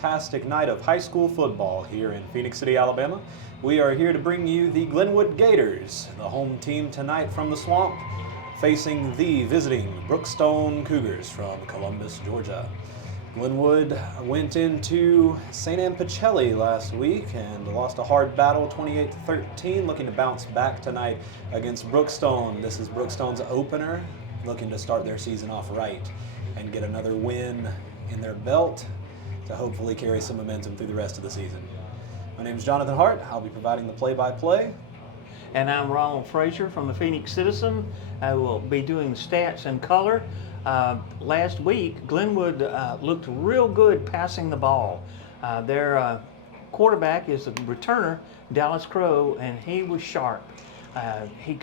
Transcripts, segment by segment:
Fantastic night of high school football here in Phoenix City, Alabama. We are here to bring you the Glenwood Gators, the home team tonight from the swamp, facing the visiting Brookstone Cougars from Columbus, Georgia. Glenwood went into St. Anne Pacelli last week and lost a hard battle 28-13, looking to bounce back tonight against Brookstone. This is Brookstone's opener, looking to start their season off right and get another win in their belt to hopefully carry some momentum through the rest of the season. My name is Jonathan Hart. I'll be providing the play-by-play. And I'm Ronald Frazier from the Phoenix Citizen. I will be doing stats and color. Last week, Glenwood looked real good passing the ball. Their quarterback is a returner, Dallas Crow, and he was sharp. He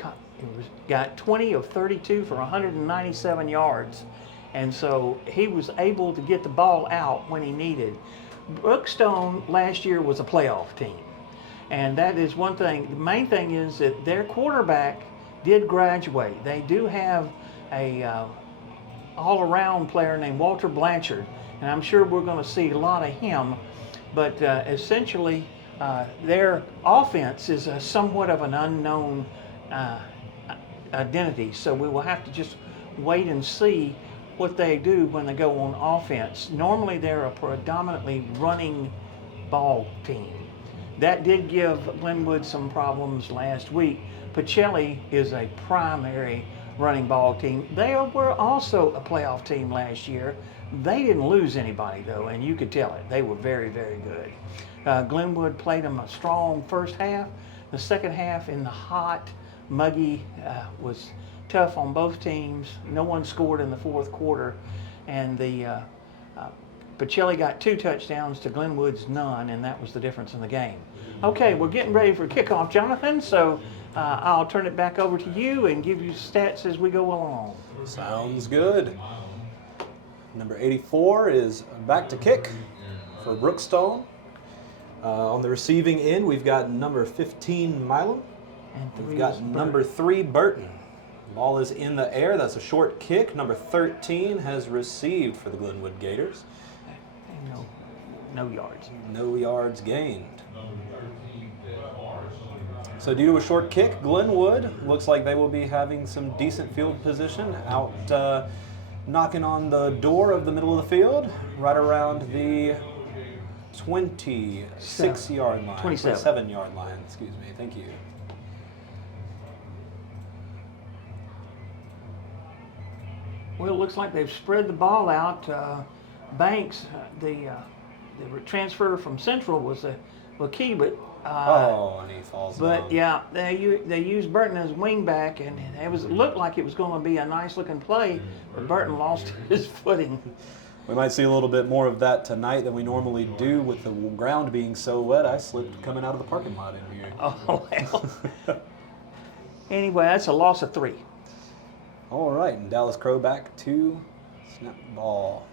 got 20 of 32 for 197 yards. And so he was able to get the ball out when he needed. Brookstone last year was a playoff team. And that is one thing. The main thing is that their quarterback did graduate. They do have a all-around player named Walter Blanchard. And I'm sure we're going to see a lot of him. But essentially, their offense is somewhat of an unknown identity. So we will have to just wait and see what they do when they go on offense. Normally they're a predominantly running ball team. That did give Glenwood some problems last week. Pacelli is a primary running ball team. They were also a playoff team last year. They didn't lose anybody though, and you could tell it. They were very, very good. Glenwood played them a strong first half. The second half in the hot, muggy was tough on both teams. No one scored in the fourth quarter, and the Pacelli got 2 touchdowns to Glenwood's none, and that was the difference in the game. Okay, we're getting ready for kickoff, Jonathan, so I'll turn it back over to you and give you stats as we go along. Sounds good. Number 84 is back to kick for Brookstone. On the receiving end, we've got number 15, Milam. And we've got number 3, Burton. Ball is in the air. That's a short kick. Number 13 has received for the Glenwood Gators. No yards. No yards gained. So due to a short kick, Glenwood looks like they will be having some decent field position out knocking on the door of the middle of the field, right around the 26-yard line. 27-yard line, excuse me. Thank you. Well, it looks like they've spread the ball out. Banks, the transfer from Central was a key, but and he falls But down. yeah, they used Burton as wingback, and it looked like it was going to be a nice looking play, but Burton lost his footing. We might see a little bit more of that tonight than we normally do with the ground being so wet. I slipped coming out of the parking lot in here. Oh well. Anyway, that's a loss of 3. All right, and Dallas Crow back to snap the ball.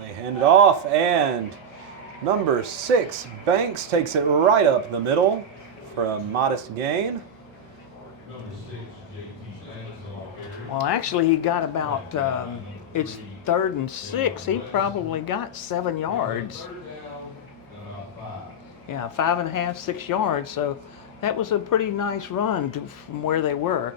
They hand it off, and number 6, Banks, takes it right up the middle for a modest gain. Well, actually, he got about, it's 3rd and 6. He probably got 7 yards. Yeah, 5.5, 6 yards. So that was a pretty nice run from where they were.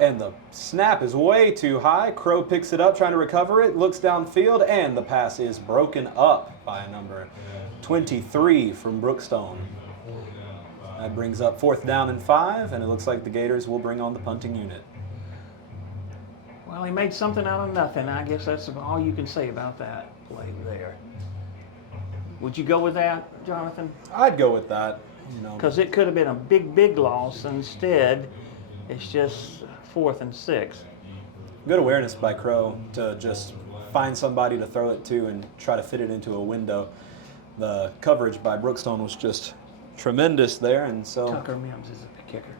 And the snap is way too high. Crow picks it up, trying to recover it, looks downfield, and the pass is broken up by number 23 from Brookstone. That brings up 4th down and 5, and it looks like the Gators will bring on the punting unit. Well, he made something out of nothing. I guess that's all you can say about that play there. Would you go with that, Jonathan? I'd go with that. Because it could have been a big, big loss. Instead, it's just 4th and 6. Good awareness by Crow to just find somebody to throw it to and try to fit it into a window. The coverage by Brookstone was just tremendous there, and so Tucker Mims is the kicker.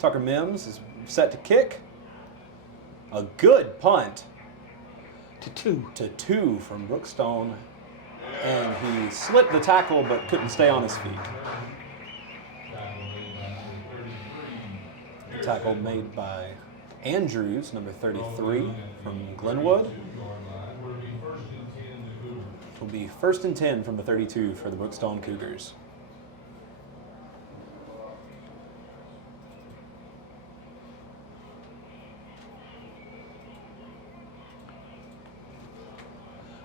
Tucker Mims is set to kick. A good punt To 2 from Brookstone, and he slipped the tackle but couldn't stay on his feet. The tackle made by Andrews, number 33 from Glenwood. It will be 1st and 10 from the 32 for the Brookstone Cougars.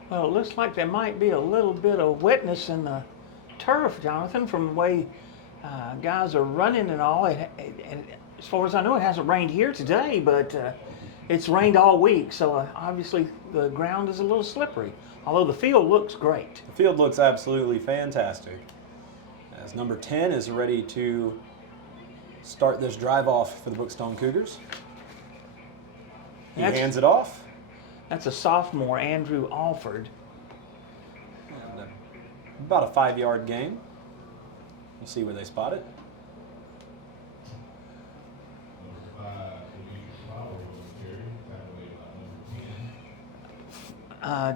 Well, it looks like there might be a little bit of wetness in the turf, Jonathan, from the way guys are running and all. And as far as I know, it hasn't rained here today, but it's rained all week, so obviously the ground is a little slippery, although the field looks great. The field looks absolutely fantastic. As number 10 is ready to start this drive off for the Brookstone Cougars. He hands it off. That's a sophomore, Andrew Alford. And about a 5-yard gain. We'll see where they spot it.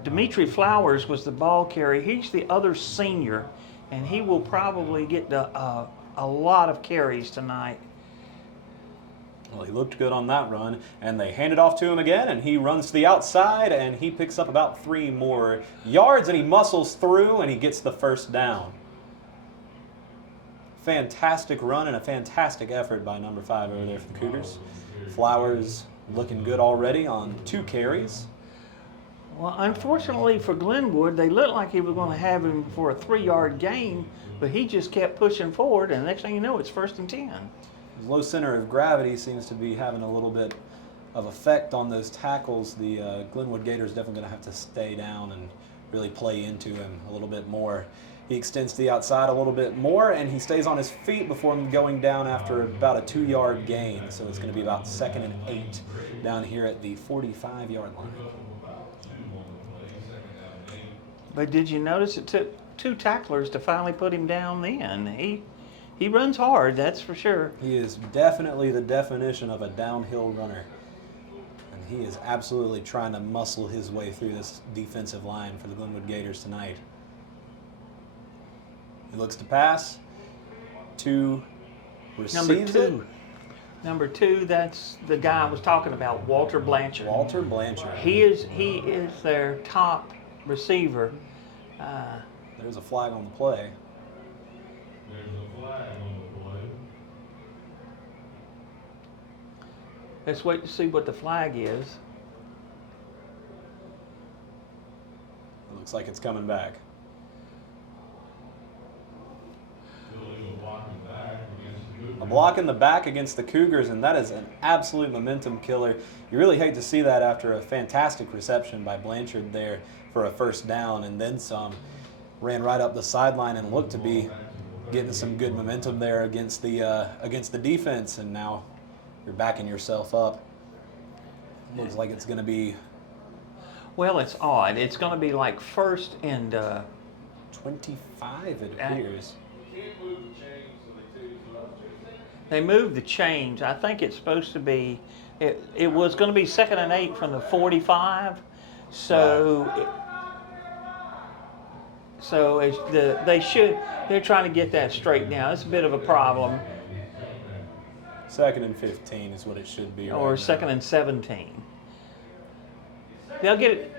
Dimitri Flowers was the ball carrier. He's the other senior, and he will probably get a lot of carries tonight. Well, he looked good on that run, and they hand it off to him again, and he runs to the outside, and he picks up about 3 more yards, and he muscles through, and he gets the first down. Fantastic run and a fantastic effort by number 5 over there for the Cougars. Flowers looking good already on 2 carries. Well, unfortunately for Glenwood, they looked like he was going to have him for a 3-yard gain, but he just kept pushing forward, and the next thing you know, it's 1st and 10. His low center of gravity seems to be having a little bit of effect on those tackles. The Glenwood Gators definitely going to have to stay down and really play into him a little bit more. He extends to the outside a little bit more, and he stays on his feet before going down after about a 2-yard gain. So it's going to be about 2nd and 8 down here at the 45-yard line. But did you notice it took 2 tacklers to finally put him down then? He runs hard, that's for sure. He is definitely the definition of a downhill runner. And he is absolutely trying to muscle his way through this defensive line for the Glenwood Gators tonight. He looks to pass. 2 receives it. Number 2, that's the guy I was talking about, Walter Blanchard. Walter Blanchard. He is their top receiver. There's a flag on the play. Let's wait to see what the flag is. It looks like it's coming back. A block in the back against the Cougars, and that is an absolute momentum killer. You really hate to see that after a fantastic reception by Blanchard there for a 1st down and then some. Ran right up the sideline and looked to be getting some good momentum there against the defense, and now you're backing yourself up. Looks like it's going to be... Well, it's odd. It's going to be like 1st and... 25, it appears. They moved the change. I think it's supposed to be... It was going to be 2nd and 8 from the 45. So... They're trying to get that straight now. It's a bit of a problem. 2nd and 15 is what it should be. Or 2nd and 17. They'll get it.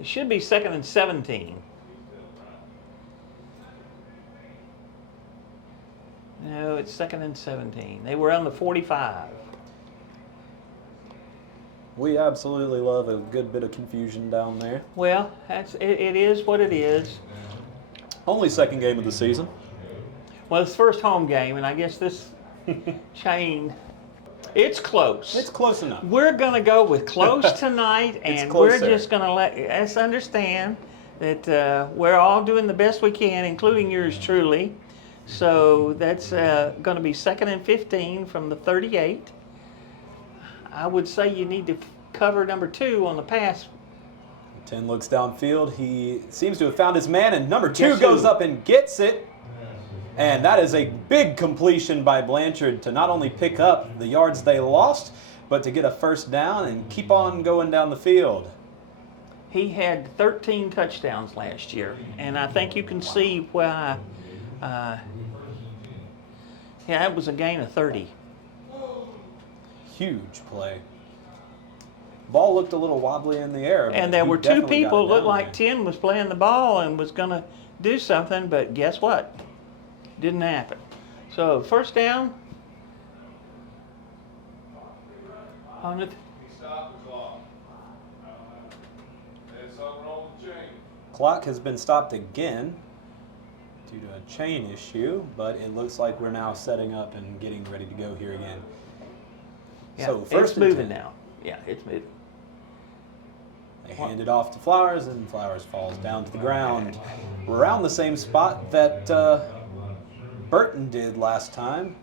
It should be 2nd and 17. No, it's 2nd and 17. They were on the 45. We absolutely love a good bit of confusion down there. Well, it is what it is. Only 2nd game of the season. Well, it's 1st home game, and I guess this chain, it's close. It's close enough. We're going to go with close tonight, and we're just going to let us understand that we're all doing the best we can, including yours truly. So that's going to be 2nd and 15 from the 38. I would say you need to cover number 2 on the pass. 10 looks downfield. He seems to have found his man, and number 2 goes up and gets it. And that is a big completion by Blanchard to not only pick up the yards they lost, but to get a 1st down and keep on going down the field. He had 13 touchdowns last year, and I think you can see why. Yeah, it was a gain of 30. Huge play. Ball looked a little wobbly in the air. And there he were two definitely got people, it looked down like there. Tim was playing the ball and was going to do something, but guess what? Didn't happen. So first down. On the Clock has been stopped again due to a chain issue, but it looks like we're now setting up and getting ready to go here again. yeah, So first it's and moving 10. now. Yeah, it's moving. They hand it off to Flowers, and Flowers falls down to the ground. Around the same spot that Burton did last time.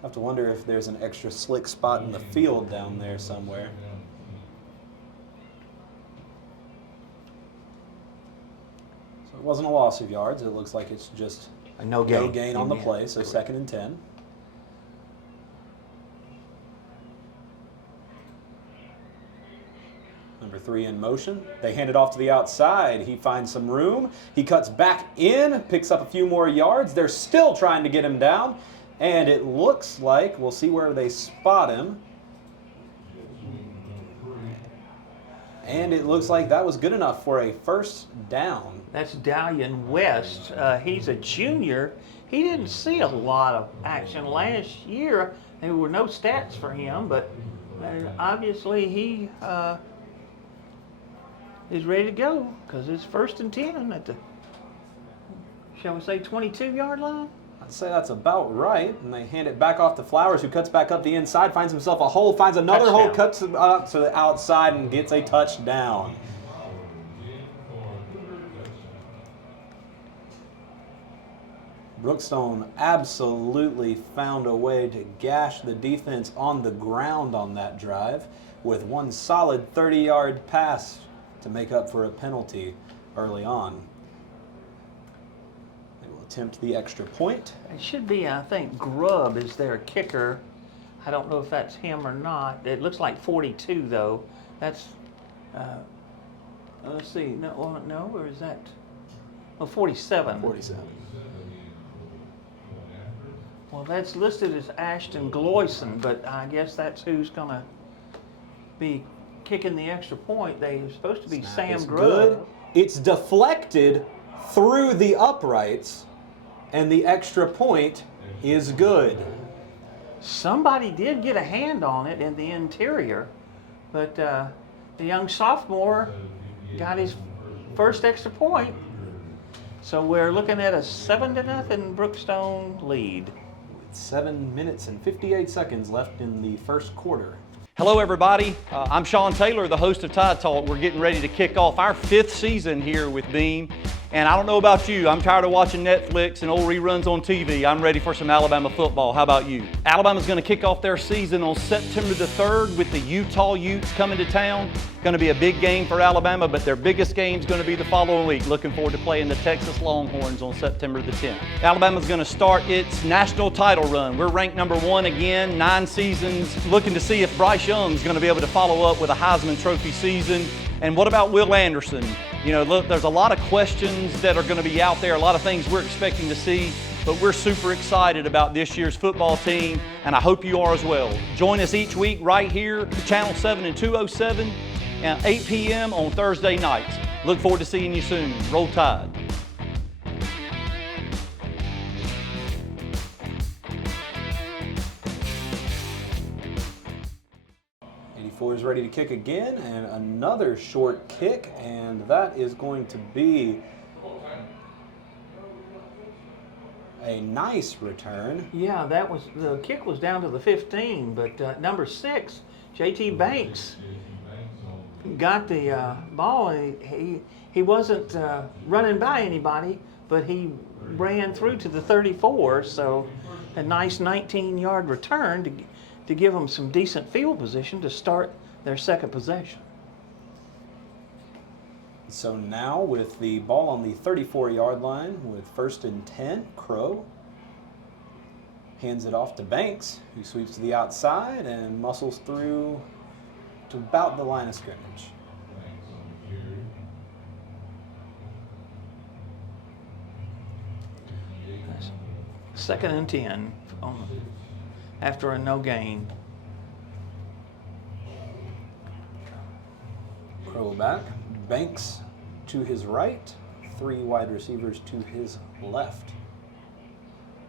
I have to wonder if there's an extra slick spot in the field down there somewhere. So it wasn't a loss of yards. It looks like it's just No no gain. gain on the Yeah, play, so correct. 2nd and 10. Number 3 in motion. They hand it off to the outside. He finds some room. He cuts back in, picks up a few more yards. They're still trying to get him down. And it looks like, we'll see where they spot him. And it looks like that was good enough for a first down. That's Dalian West. He's a junior. He didn't see a lot of action last year. There were no stats for him, but obviously he is ready to go because it's 1st and 10 at the, shall we say, 22-yard line? I'd say that's about right. And they hand it back off to Flowers, who cuts back up the inside, finds himself a hole, finds another hole, cuts it up to the outside, and gets a touchdown. Brookstone absolutely found a way to gash the defense on the ground on that drive with one solid 30-yard pass to make up for a penalty early on. They will attempt the extra point. It should be, I think, Grubb is their kicker. I don't know if that's him or not. It looks like 42, though. That's, let's see, no, or is that, 47. 47. Well, that's listed as Ashton Gloyson, but I guess that's who's going to be kicking the extra point. They're supposed to be Snap Sam is Grubb. good. It's deflected through the uprights, and the extra point is good. Somebody did get a hand on it in the interior, but the young sophomore got his first extra point. So we're looking at a 7-0 Brookstone lead. 7 minutes and 58 seconds left in the first quarter. Hello everybody, I'm Sean Taylor, the host of Tide Talk. We're getting ready to kick off our 5th season here with Beam. And I don't know about you, I'm tired of watching Netflix and old reruns on TV. I'm ready for some Alabama football. How about you? Alabama's going to kick off their season on September the 3rd with the Utah Utes coming to town. Going to be a big game for Alabama, but their biggest game is going to be the following week. Looking forward to playing the Texas Longhorns on September the 10th. Alabama's going to start its national title run. We're ranked number 1 again, 9 seasons. Looking to see if Bryce Young's going to be able to follow up with a Heisman Trophy season. And what about Will Anderson? You know, look, there's a lot of questions that are going to be out there, a lot of things we're expecting to see, but we're super excited about this year's football team, and I hope you are as well. Join us each week right here, Channel 7 and 207, at 8 p.m. on Thursday nights. Look forward to seeing you soon. Roll Tide. 84 is ready to kick again, and another short kick, and that is going to be a nice return. Yeah, the kick was down to the 15, but number 6, J.T. Banks, got the ball. And he wasn't running by anybody, but he ran through to the 34, so a nice 19-yard return to give them some decent field position to start their second possession. So now with the ball on the 34-yard line with 1st and 10, Crow hands it off to Banks, who sweeps to the outside and muscles through to about the line of scrimmage. Second and 10 after a no gain. Crow back. Banks to his right. 3 wide receivers to his left.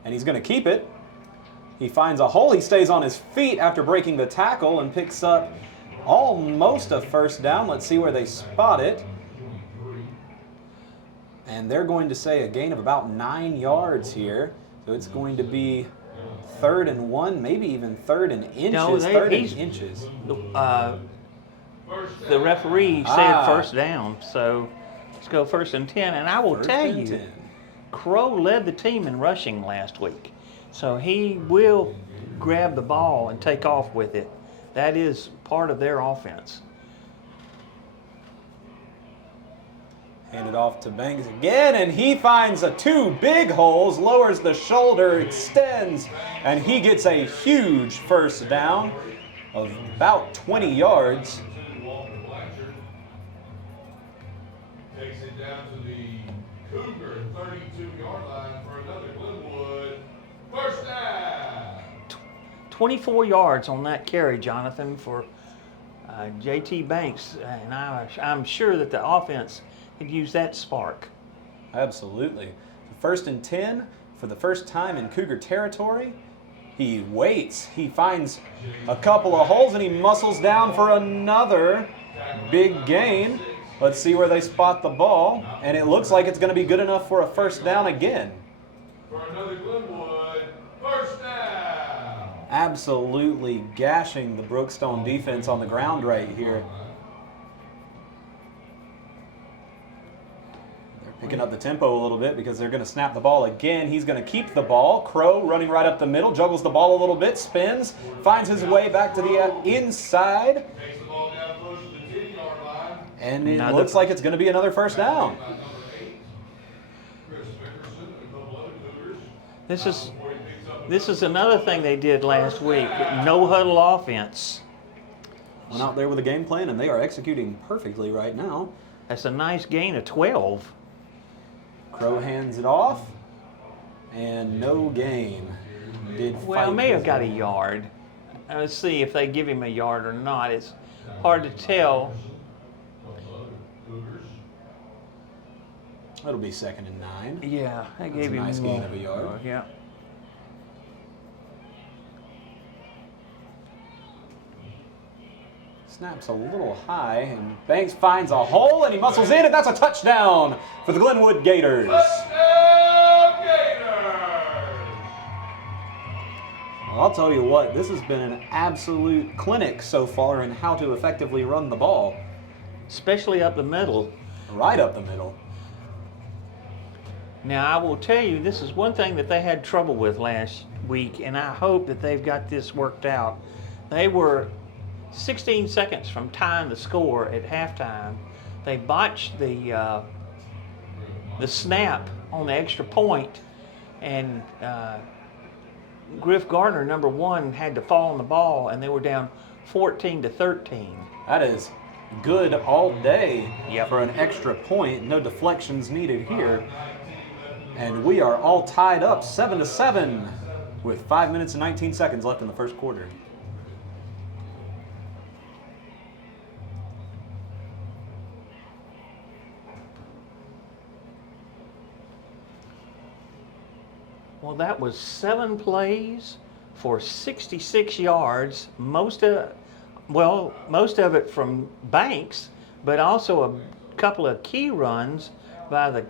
And he's going to keep it. He finds a hole. He stays on his feet after breaking the tackle and picks up almost a first down. Let's see where they spot it. And they're going to say a gain of about 9 yards here. So it's going to be 3rd and 1, maybe even 3rd and inches. No, 3rd and inches. The referee said first down, so let's go 1st and 10. And I will tell you, 10. Crow led the team in rushing last week, so he will grab the ball and take off with it. That is part of their offense. Hand it off to Banks again, and he finds 2 big holes, lowers the shoulder, extends, and he gets a huge first down of about 20 yards. Takes it down to the Cougar 32-yard line for another Glenwood first down. 24 yards on that carry, Jonathan, for JT Banks, and I'm sure that the offense could use that spark. Absolutely. 1st and 10 for the first time in Cougar territory. He waits. He finds a couple of holes, and he muscles down for another big gain. Let's see where they spot the ball, and it looks like it's going to be good enough for a first down again. For another Glenwood first down. Absolutely gashing the Brookstone defense on the ground right here. They're picking up the tempo a little bit because they're going to snap the ball again. He's going to keep the ball. Crow running right up the middle, juggles the ball a little bit, spins, finds his way back to the inside. Takes the ball down close to the 10-yard line. And it looks like it's going to be another first down. This is another thing they did last week. No huddle offense. Went out there with a game plan, and they are executing perfectly right now. That's a nice gain of 12. Crow hands it off, and no gain. Well, may have got a yard. Let's see if they give him a yard or not. It's hard to tell. That'll be 2nd and 9. Yeah, I gave him a nice gain of a yard. Yeah. Snaps a little high, and Banks finds a hole, and he muscles in, and that's a touchdown for the Glenwood Gators. Touchdown Gators! Well, I'll tell you what, this has been an absolute clinic so far in how to effectively run the ball. Especially up the middle. Right up the middle. Now, I will tell you, this is one thing that they had trouble with last week, and I hope that they've got this worked out. They were 16 seconds from tying the score at halftime. They botched the snap on the extra point, and Griff Gardner, number 1, had to fall on the ball, and they were down 14-13. That is good all day Yep. for an extra point. No deflections needed here. And we are all tied up 7-7 with 5 minutes and 19 seconds left in the first quarter. Well, that was 7 plays for 66 yards. Most of it from Banks, but also a couple of key runs by the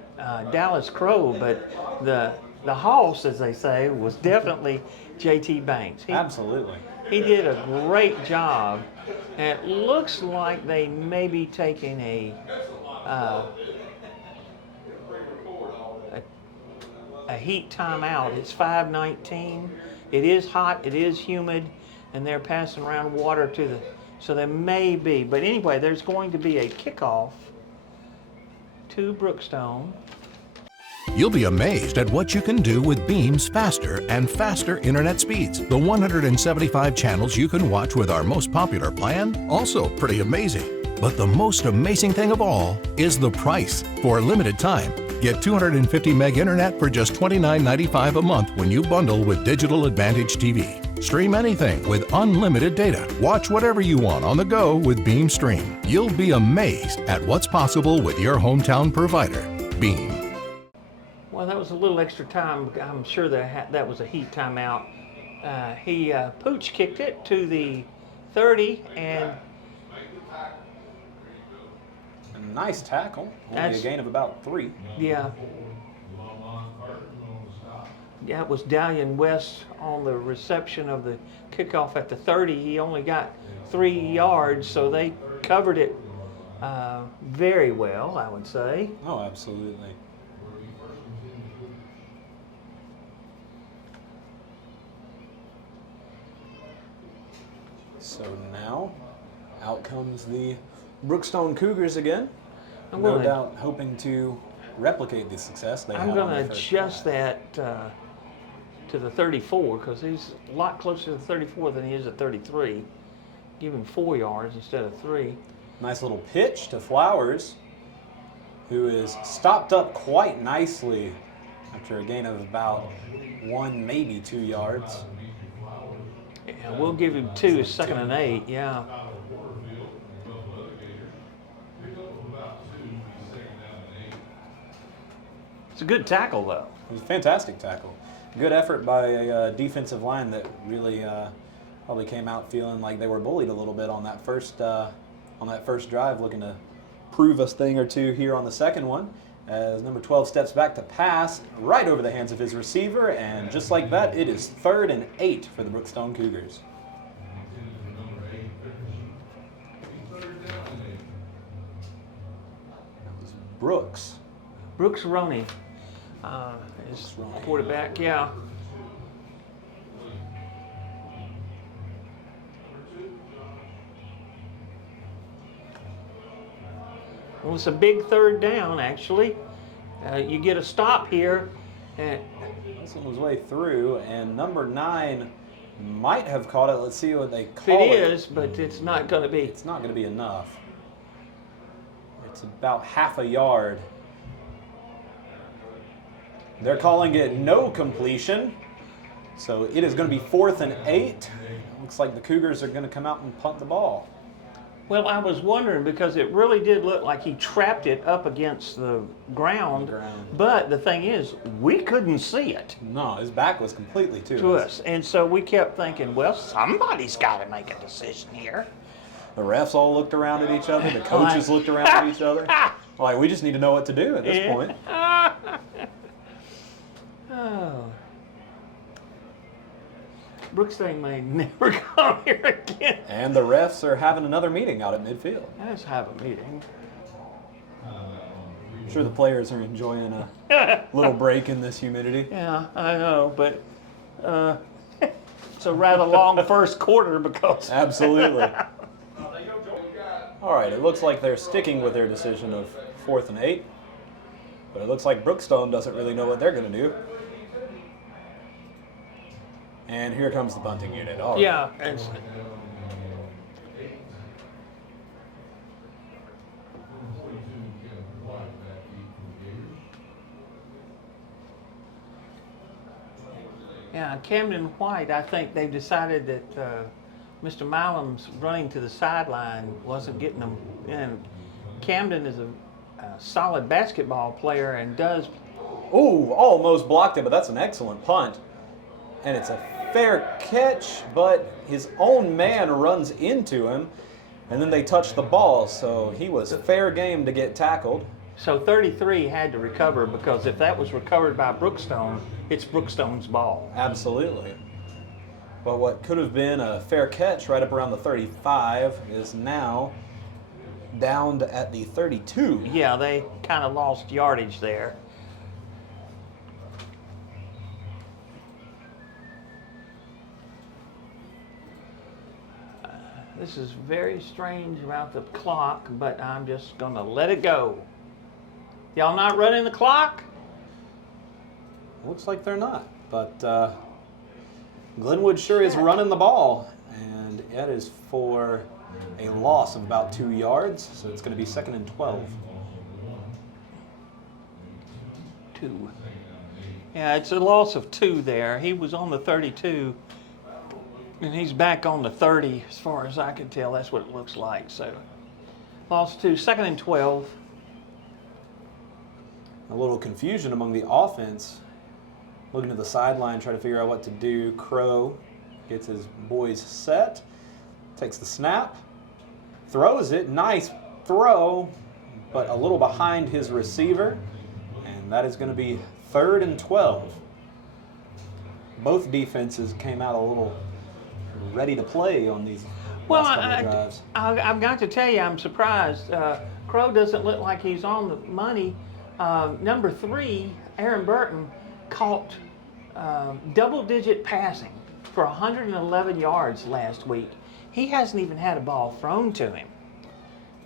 Dallas Crow. But the hoss, as they say, was definitely JT Banks. Absolutely. He did a great job. And it looks like they may be taking a heat timeout. It's 5:19. It is hot, it is humid, and they're passing around water to the, so there may be, but anyway, there's going to be a kickoff to Brookstone. You'll be amazed at what you can do with Beam's faster and faster internet speeds. The 175 channels you can watch with our most popular plan, also pretty amazing. But the most amazing thing of all is the price. For a limited time, get 250 meg internet for just $29.95 a month when you bundle with Digital Advantage TV. Stream anything with unlimited data. Watch whatever you want on the go with Beam Stream. You'll be amazed at what's possible with your hometown provider, Beam. Well, that was a little extra time. I'm sure that was a heat timeout. Pooch kicked it to the 30, and A nice tackle. Only a gain of about 3. yeah, it was Dalian West on the reception of the kickoff at the 30. He only got 3 yards, so they covered it very well, I would say. Oh, absolutely. So now, out comes the Brookstone Cougars again. No doubt hoping to replicate the success they had. I'm on going their to first adjust drive. that to the 34 because he's a lot closer to the 34 than he is at 33. Give him 4 yards instead of 3. Nice little pitch to Flowers, who is stopped up quite nicely after a gain of about 1, maybe 2 yards. Yeah, we'll give him 2, 2nd and 8, yeah. It's a good tackle, though. It was a fantastic tackle. Good effort by a defensive line that really probably came out feeling like they were bullied a little bit on that first drive, looking to prove a thing or two here on the second one. As number 12 steps back to pass right over the hands of his receiver, and just like that, it is 3rd and 8 for the Brookstone Cougars. That was Brooks Roney is quarterback, yeah. Well, it's a big 3rd down, actually. You get a stop here. And this one was way through, and number 9 might have caught it. Let's see what they call it. It is, but it's not going to be. It's not going to be enough. It's about half a yard. They're calling it no completion. So it is going to be 4th and 8. Looks like the Cougars are going to come out and punt the ball. Well, I was wondering because it really did look like he trapped it up against the ground. But the thing is, we couldn't see it. No, his back was completely to us. And so we kept thinking, well, somebody's got to make a decision here. The refs all looked around at each other. The coaches looked around at each other. Like, we just need to know what to do at this point. Oh. Brookstone may never come here again. And the refs are having another meeting out at midfield. Let's have a meeting. I'm sure the players are enjoying a little break in this humidity. Yeah, I know, but it's a rather long first quarter because... Absolutely. All right, it looks like they're sticking with their decision of 4th and 8. But it looks like Brookstone doesn't really know what they're going to do. And here comes the punting unit. All right. Yeah. Yeah, Camden White, I think they've decided that Mr. Milam's running to the sideline wasn't getting them. And Camden is a solid basketball player and does... Ooh, almost blocked it, but that's an excellent punt. And it's a fair catch, but his own man runs into him, and then they touch the ball, so he was fair game to get tackled. So 33 had to recover, because if that was recovered by Brookstone, it's Brookstone's ball. Absolutely. But what could have been a fair catch right up around the 35 is now down at the 32. Yeah, they kind of lost yardage there. This is very strange about the clock, but I'm just going to let it go. Y'all not running the clock? Looks like they're not, but Glenwood sure is running the ball, and it is for a loss of about 2 yards, so it's going to be 2nd and 12. 2. Yeah, it's a loss of 2 there. He was on the 32. And he's back on the 30 as far as I can tell. That's what it looks like. So lost to 2nd and 12. A little confusion among the offense. Looking to the sideline, trying to figure out what to do. Crow gets his boys set, takes the snap, throws it. Nice throw, but a little behind his receiver. And that is going to be 3rd and 12. Both defenses came out a little ready to play on these last couple of drives. I've got to tell you, I'm surprised. Crow doesn't look like he's on the money. Number 3, Aaron Burton, caught double-digit passing for 111 yards last week. He hasn't even had a ball thrown to him.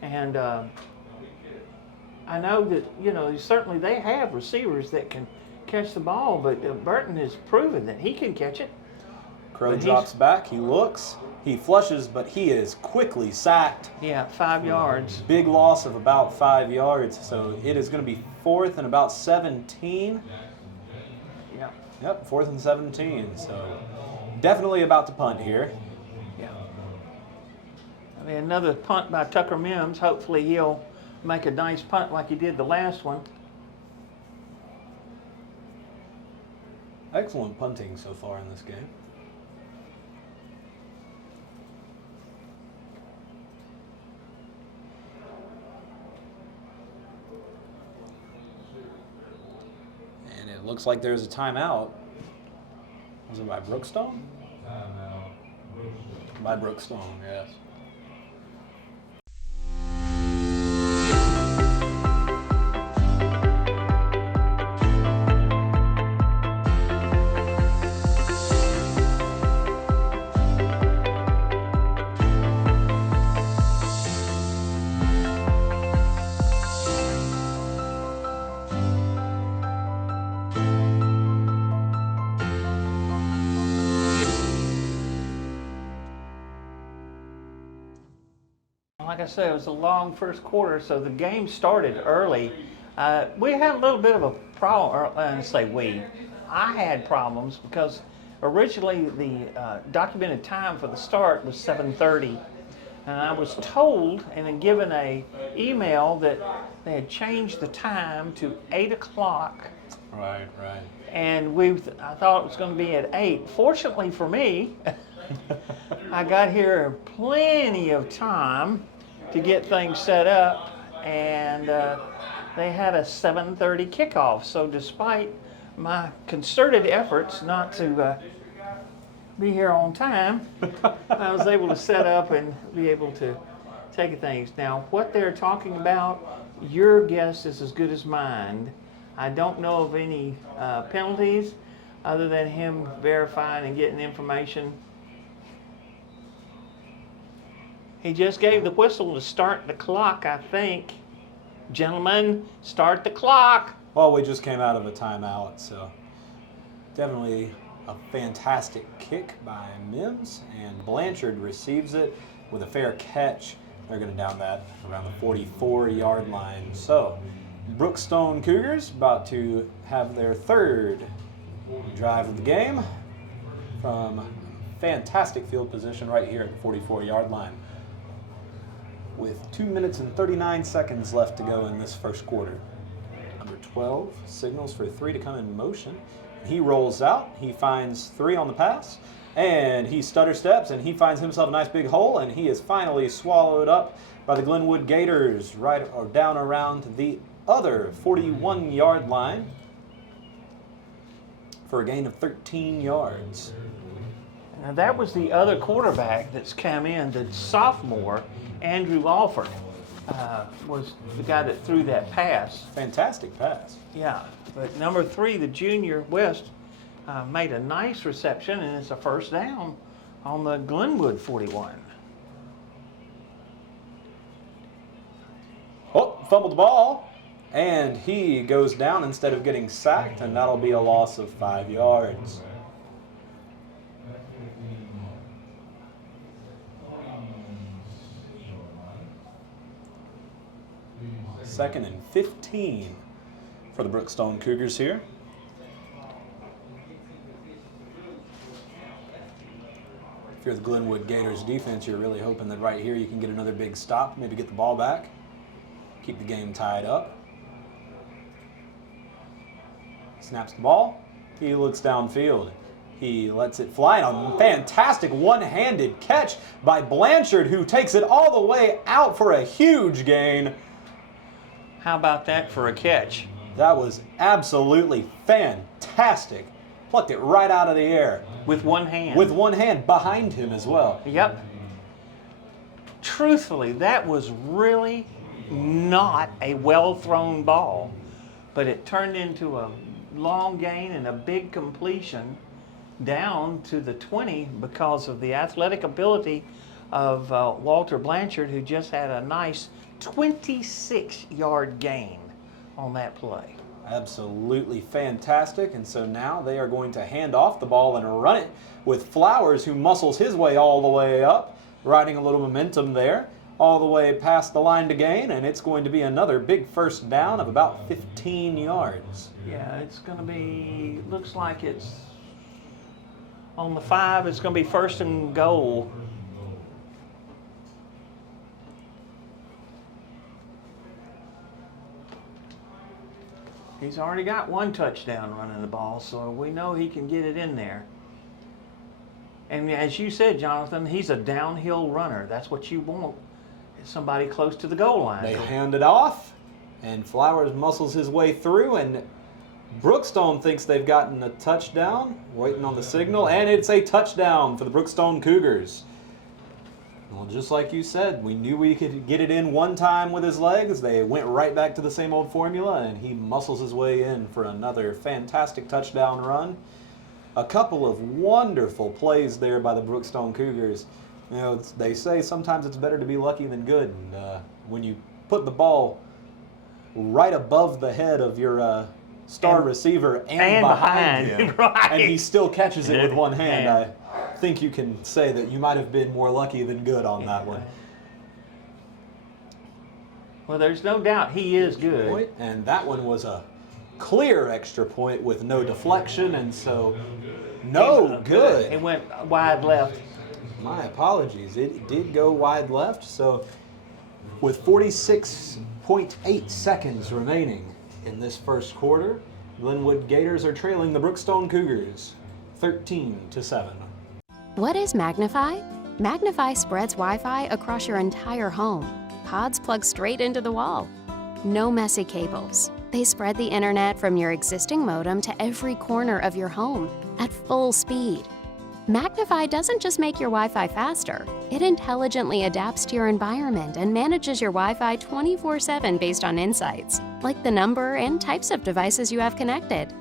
And I know that, you know, certainly they have receivers that can catch the ball, but Burton has proven that he can catch it. Crow drops back, he looks, he flushes, but he is quickly sacked. Yeah, 5 yards. Big loss of about 5 yards, so it is going to be 4th and about 17. Yeah. Yep, 4th and 17, so definitely about to punt here. Yeah. I mean, another punt by Tucker Mims. Hopefully he'll make a nice punt like he did the last one. Excellent punting so far in this game. And it looks like there's a timeout. Was it by Brookstone? Timeout. By Brookstone, yes. Like I said, it was a long first quarter, so the game started early. We had a little bit of a problem, I had problems because originally the documented time for the start was 7:30, and I was told and then given a email that they had changed the time to 8 o'clock. Right. And I thought it was going to be at 8. Fortunately for me, I got here plenty of time to get things set up, and they had a 7:30 kickoff. So despite my concerted efforts not to be here on time, I was able to set up and be able to take things. Now, what they're talking about, your guess is as good as mine. I don't know of any penalties other than him verifying and getting information. He just gave the whistle to start the clock, I think. Gentlemen, start the clock. Well, we just came out of a timeout, so definitely a fantastic kick by Mims, and Blanchard receives it with a fair catch. They're going to down that around the 44-yard line. So Brookstone Cougars about to have their 3rd drive of the game from fantastic field position right here at the 44-yard line, with 2 minutes and 39 seconds left to go in this first quarter. Number 12 signals for 3 to come in motion. He rolls out, he finds 3 on the pass, and he stutter steps, and he finds himself a nice big hole, and he is finally swallowed up by the Glenwood Gators right or down around the other 41-yard line for a gain of 13 yards. Now that was the other quarterback that's come in, the sophomore, Andrew Alford, was the guy that threw that pass. Fantastic pass. Yeah, but number 3, the junior West, made a nice reception, and it's a first down on the Glenwood 41. Oh, fumbled the ball, and he goes down instead of getting sacked, and that'll be a loss of 5 yards. Second and 15 for the Brookstone Cougars here. you're the Glenwood Gators defense, you're really hoping that right here you can get another big stop, maybe get the ball back, keep the game tied up. Snaps the ball. He looks downfield. He lets it fly. And a fantastic one-handed catch by Blanchard, who takes it all the way out for a huge gain. How about that for a catch? That was absolutely fantastic. Plucked it right out of the air. With one hand. With one hand behind him as well. Yep. Truthfully, that was really not a well-thrown ball, but it turned into a long gain and a big completion down to the 20 because of the athletic ability of Walter Blanchard, who just had a nice 26-yard gain on that play. Absolutely fantastic. And so now they are going to hand off the ball and run it with Flowers, who muscles his way all the way up, riding a little momentum there, all the way past the line to gain, and it's going to be another big first down of about 15 yards. Yeah, it's going to be, looks like it's on the 5, it's going to be first and goal. He's already got one touchdown running the ball, so we know he can get it in there. And as you said, Jonathan, he's a downhill runner. That's what you want, somebody close to the goal line. They hand it off, and Flowers muscles his way through, and Brookstone thinks they've gotten a touchdown, waiting on the signal, and it's a touchdown for the Brookstone Cougars. Well, just like you said, we knew we could get it in one time with his legs. They went right back to the same old formula, and he muscles his way in for another fantastic touchdown run. A couple of wonderful plays there by the Brookstone Cougars. You know, they say sometimes it's better to be lucky than good. And when you put the ball right above the head of your star receiver and behind him, right. and he still catches it with one hand, I think you can say that you might have been more lucky than good on that one. Well, there's no doubt he is good. And that one was a clear extra point with no deflection, and so no good. It went wide left. My apologies. It did go wide left, so with 46.8 seconds remaining in this first quarter, Glenwood Gators are trailing the Brookstone Cougars 13-7. What is Magnify? Magnify spreads Wi-Fi across your entire home. Pods plug straight into the wall. No messy cables. They spread the internet from your existing modem to every corner of your home at full speed. Magnify doesn't just make your Wi-Fi faster. It intelligently adapts to your environment and manages your Wi-Fi 24/7 based on insights, like the number and types of devices you have connected.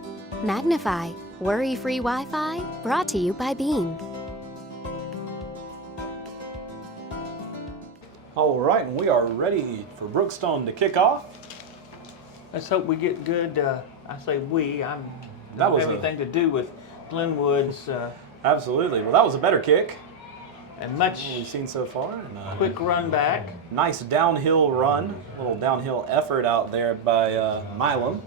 Magnify. Worry-free Wi-Fi, brought to you by Beam. All right, and we are ready for Brookstone to kick off. Let's hope we get good. I say we. I That don't was have anything to do with Glenwood's Absolutely. Well, that was a better kick and much we've seen so far. And, quick run back. nice downhill run, a little downhill effort out there by Milam.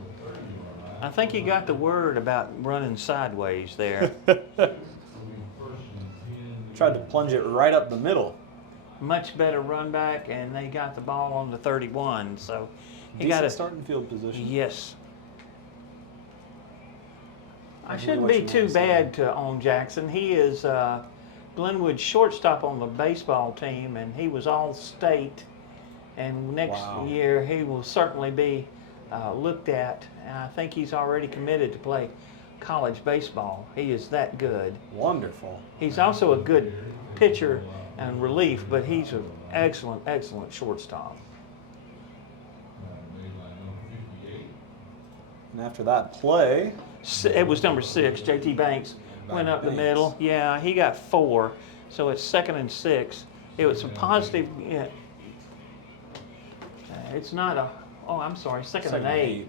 I think he got the word about running sideways there. Tried to plunge it right up the middle. Much better run back, and they got the ball on the 31. So he got Decent a starting field position. yes. I Really shouldn't what be you want too to bad to on Jackson. He is Glenwood's shortstop on the baseball team, and he was all-state. And next Wow. year he will certainly be looked at. And I think he's already committed to play college baseball. He is that good. Wonderful. He's also a good pitcher and relief, but he's an excellent, excellent shortstop. And after that play, It was number 6, J.T. Banks, went up the middle. Yeah, he got 4, so it's 2nd and 6. It was a positive. Yeah, it's not a. Oh, I'm sorry, second and eight.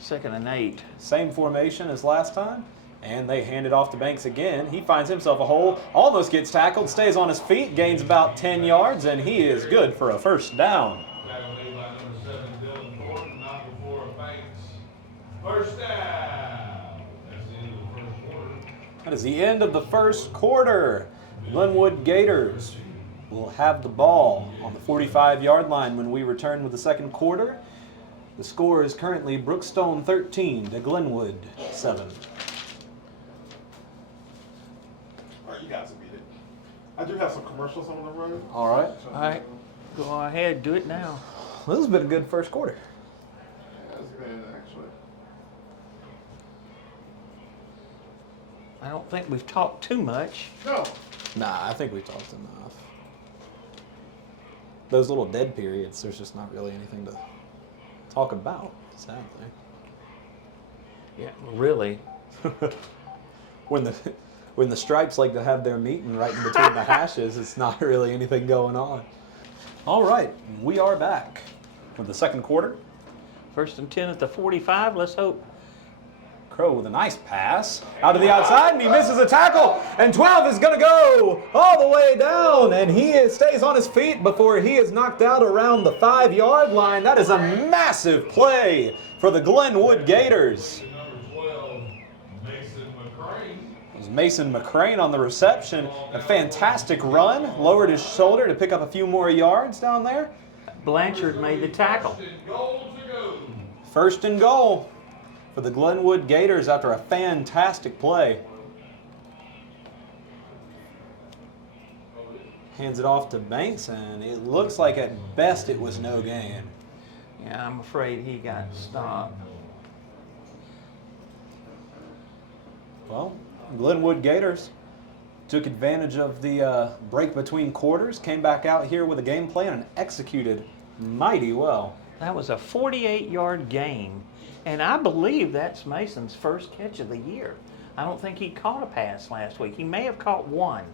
2nd and 8. Same formation as last time. And they hand it off to Banks again. He finds himself a hole, almost gets tackled, stays on his feet, gains about 10 yards, and he is good for a first down. Tackle made by number 7, Dylan Gordon, not before Banks. First down. That's the end of the first quarter. That is the end of the first quarter. Glenwood Gators will have the ball on the 45-yard line when we return with the second quarter. The score is currently Brookstone 13 to Glenwood 7. All right, you guys will beat it. I do have some commercials on the road. All right. All right, go ahead, do it now. Well, this has been a good first quarter. That's good, actually. I don't think we've talked too much. No. Nah, I think we talked enough. Those little dead periods, there's just not really anything to talk about, sadly. Yeah, really. When the stripes like to have their meeting right in between the hashes, it's not really anything going on. All right, we are back for the second quarter. 1st and 10 at the 45, let's hope. Crow with a nice pass out to the outside, and he misses a tackle, and 12 is going to go all the way down, and stays on his feet before he is knocked out around the 5-yard line. That is a massive play for the Glenwood Gators. Number 12, Mason McCrane. It was Mason McCrane on the reception. A fantastic run, lowered his shoulder to pick up a few more yards down there. Blanchard made the tackle. First and goal to go. First and goal for the Glenwood Gators after a fantastic play. Hands it off to Banks, and it looks like at best it was no gain. Yeah, I'm afraid he got stopped. Well, Glenwood Gators took advantage of the break between quarters, came back out here with a game plan and executed mighty well. That was a 48-yard gain, and I believe that's Mason's first catch of the year. I don't think he caught a pass last week. He may have caught one,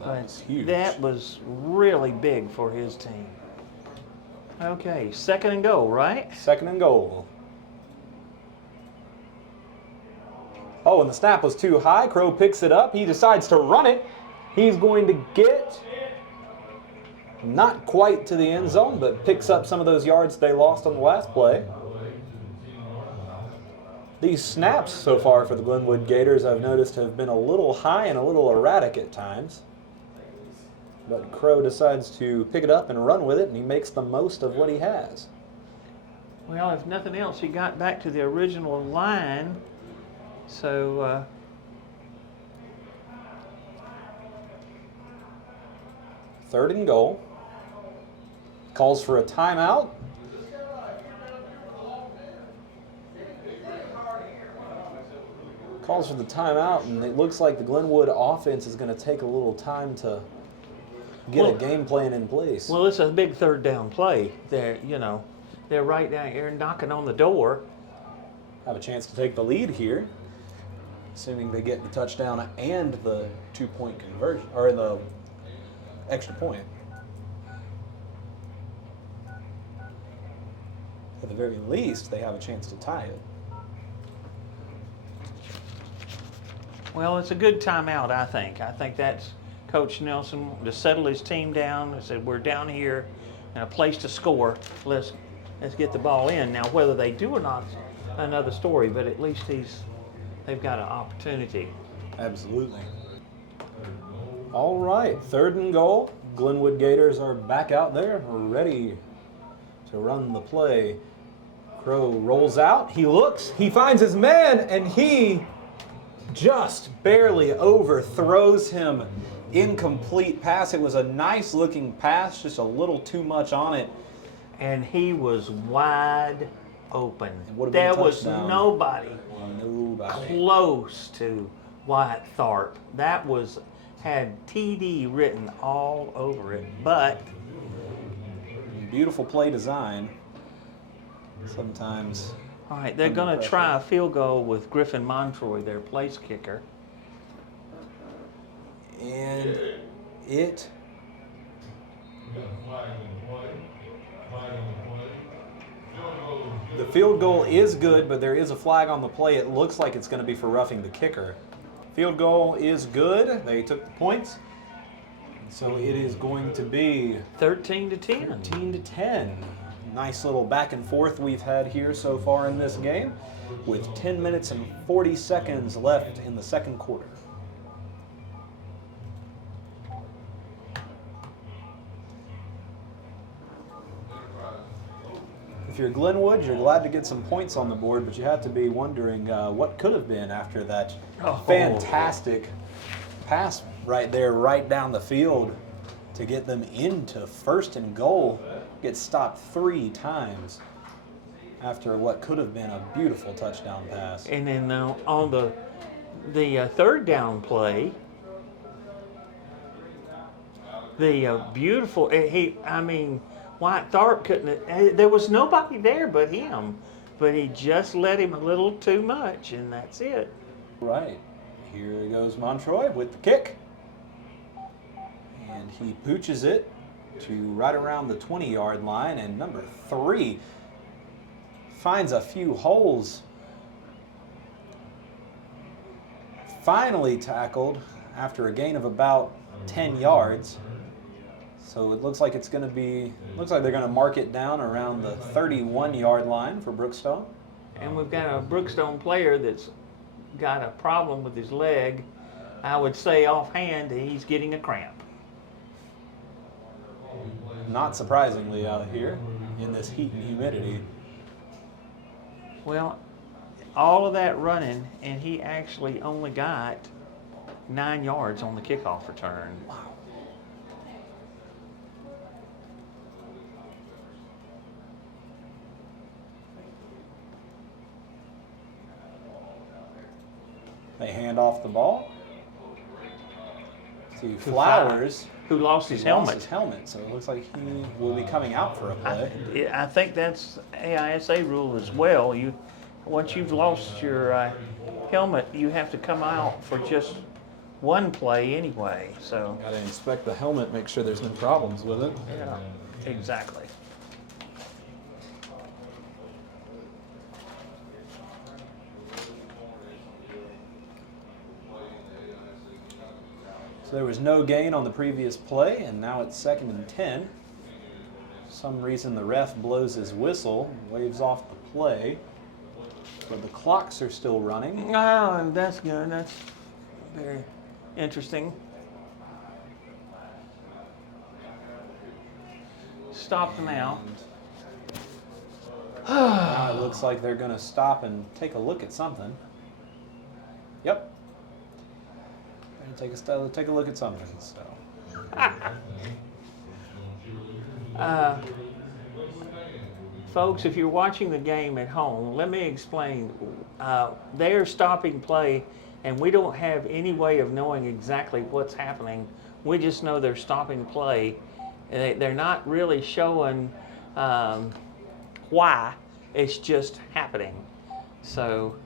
but was huge. that was really big for his team. Okay, 2nd and goal, right? 2nd and goal. Oh, and the snap was too high. Crow picks it up. He decides to run it. He's going to get not quite to the end zone, but picks up some of those yards they lost on the last play. These snaps so far for the Glenwood Gators, I've noticed, have been a little high and a little erratic at times. But Crow decides to pick it up and run with it, and he makes the most of what he has. Well, if nothing else, he got back to the original line. So, Third and goal. Calls for a timeout. Calls for the timeout, and it looks like the Glenwood offense is going to take a little time to get a game plan in place. well, it's a big 3rd down play. They're right down here knocking on the door. Have a chance to take the lead here, assuming they get the touchdown and the 2-point conversion, or the extra point. At the very least, they have a chance to tie it. Well, it's a good timeout, I think. I think that's Coach Nelson to settle his team down. He said, we're down here and a place to score. Let's get the ball in. Now, whether they do or not, another story, but at least they've got an opportunity. Absolutely. All right, 3rd and goal. Glenwood Gators are back out there, ready to run the play. Crow rolls out, he looks, he finds his man, and he just barely overthrows him. Incomplete pass. It was a nice looking pass, just a little too much on it. And he was wide open. would have been a There was touchdown. nobody Nobody. close to Wyatt Tharp. That had TD written all over it, but Beautiful play design. Sometimes. all right, they're under going to pressure. try a field goal with Griffin Montroy, their place kicker. And it We got a flag on the play. Flag on the play. Field goal is good. The field goal is good, but there is a flag on the play. It looks like it's going to be for roughing the kicker. Field goal is good. They took the points. So it is going to be 13 to 10. 13 to 10. Nice little back and forth we've had here so far in this game with 10 minutes and 40 seconds left in the second quarter. if you're Glenwood, you're glad to get some points on the board, but you have to be wondering what could have been after that fantastic pass right there, right down the field to get them into first and goal. Gets stopped 3 times after what could have been a beautiful touchdown pass. And then on the third down play, the beautiful, Wyatt Tharp couldn't, there was nobody there but him, but he just let him a little too much, and that's it. Right. Here goes Montroy with the kick. And he pooches it to right around the 20-yard line, and number 3 finds a few holes. Finally tackled after a gain of about 10 yards. So it looks like they're going to mark it down around the 31-yard line for Brookstone. And we've got a Brookstone player that's got a problem with his leg. I would say offhand he's getting a cramp. Not surprisingly out here in this heat and humidity. Well, all of that running, and he actually only got 9 yards on the kickoff return. Wow. They hand off the ball to Flowers, who lost his helmet. So it looks like he will be coming out for a play. I think that's AISA rule as well. Once you've lost your helmet, you have to come out for just one play anyway. So Got to inspect the helmet, make sure there's no problems with it. yeah, exactly. So there was no gain on the previous play, and now it's 2nd and 10. For some reason the ref blows his whistle, waves off the play, but the clocks are still running. Oh, that's good. That's very interesting. Stop now. Now it looks like they're going to stop and take a look at something. Yep. Take a look at something. So. Folks, if you're watching the game at home, let me explain. They're stopping play, and we don't have any way of knowing exactly what's happening. We just know they're stopping play. They're not really showing why. It's just happening. So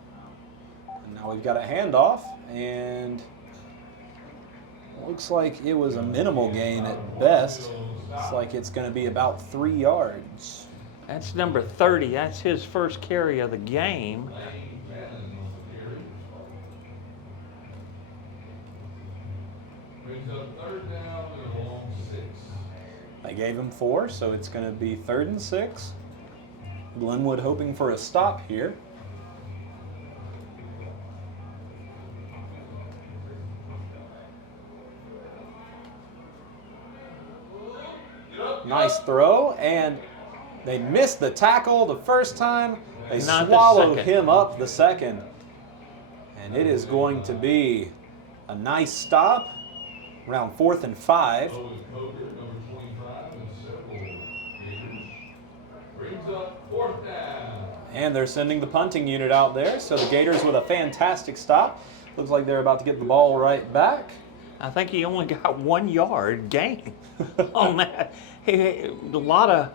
And now we've got a handoff, and looks like it was a minimal gain at best. Looks like it's going to be about 3 yards. that's number 30. That's his first carry of the game. Brings up 3rd down and a long 6. They gave him 4, so it's going to be 3rd and 6. Glenwood hoping for a stop here. Nice throw, and they missed the tackle the first time. They Not the swallowed second. him up the second. And it is going to be a nice stop around 4th and 5. Cougars, number 25, and several Gators. Brings up 4th down. And they're sending the punting unit out there. So the Gators with a fantastic stop. Looks like they're about to get the ball right back. I think he only got 1 yard gain on that. A lot of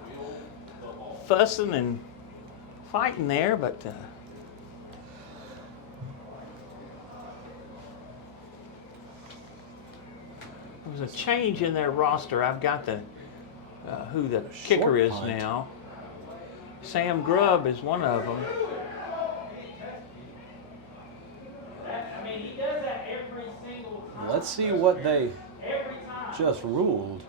fussing and fighting there, but there was a change in their roster. I've got who the kicker is punt. now. Sam Grubb is one of them. Let's see what they just ruled.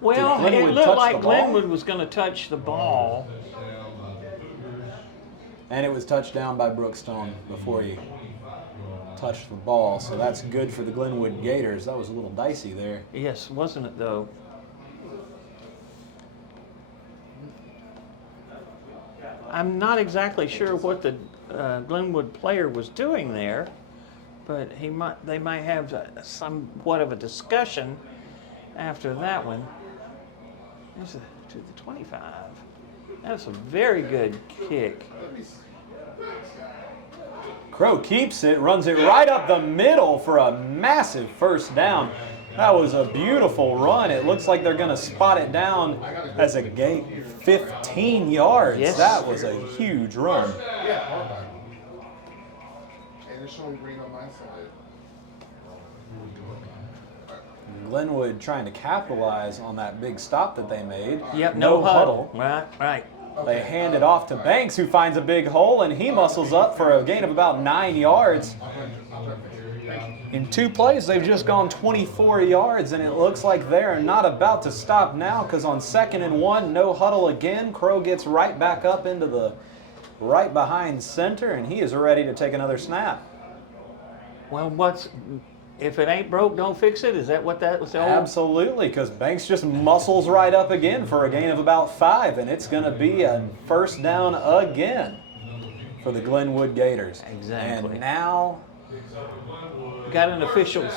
Well, Did it Glenwood looked touch like the ball? Glenwood was going to touch the ball. Touchdown by the Cougars. And it was touched down by Brookstone before he touched the ball. So that's good for the Glenwood Gators. That was a little dicey there. Yes, wasn't it though? I'm not exactly sure what the Glenwood player was doing there, but they might have somewhat of a discussion after that one. There's to the 25. That's a very good kick. Crow keeps it, runs it right up the middle for a massive first down. That was a beautiful run. It looks like they're going to spot it down as a gate 15 yards. Yes. That was a huge run. Yeah, and it's showing green on my side. Glenwood trying to capitalize on that big stop that they made. Yep, no huddle. Right. They hand it off to Banks, who finds a big hole, and he muscles up for a gain of about 9 yards. In 2 plays, they've just gone 24 yards, and it looks like they're not about to stop now, because on 2nd and 1, no huddle again. Crow gets right back up into the right behind center, and he is ready to take another snap. Well, if it ain't broke, don't fix it? Is that what that was? Absolutely, because Banks just muscles right up again for a gain of about 5, and it's going to be a first down again for the Glenwood Gators. Exactly. And now Got an official's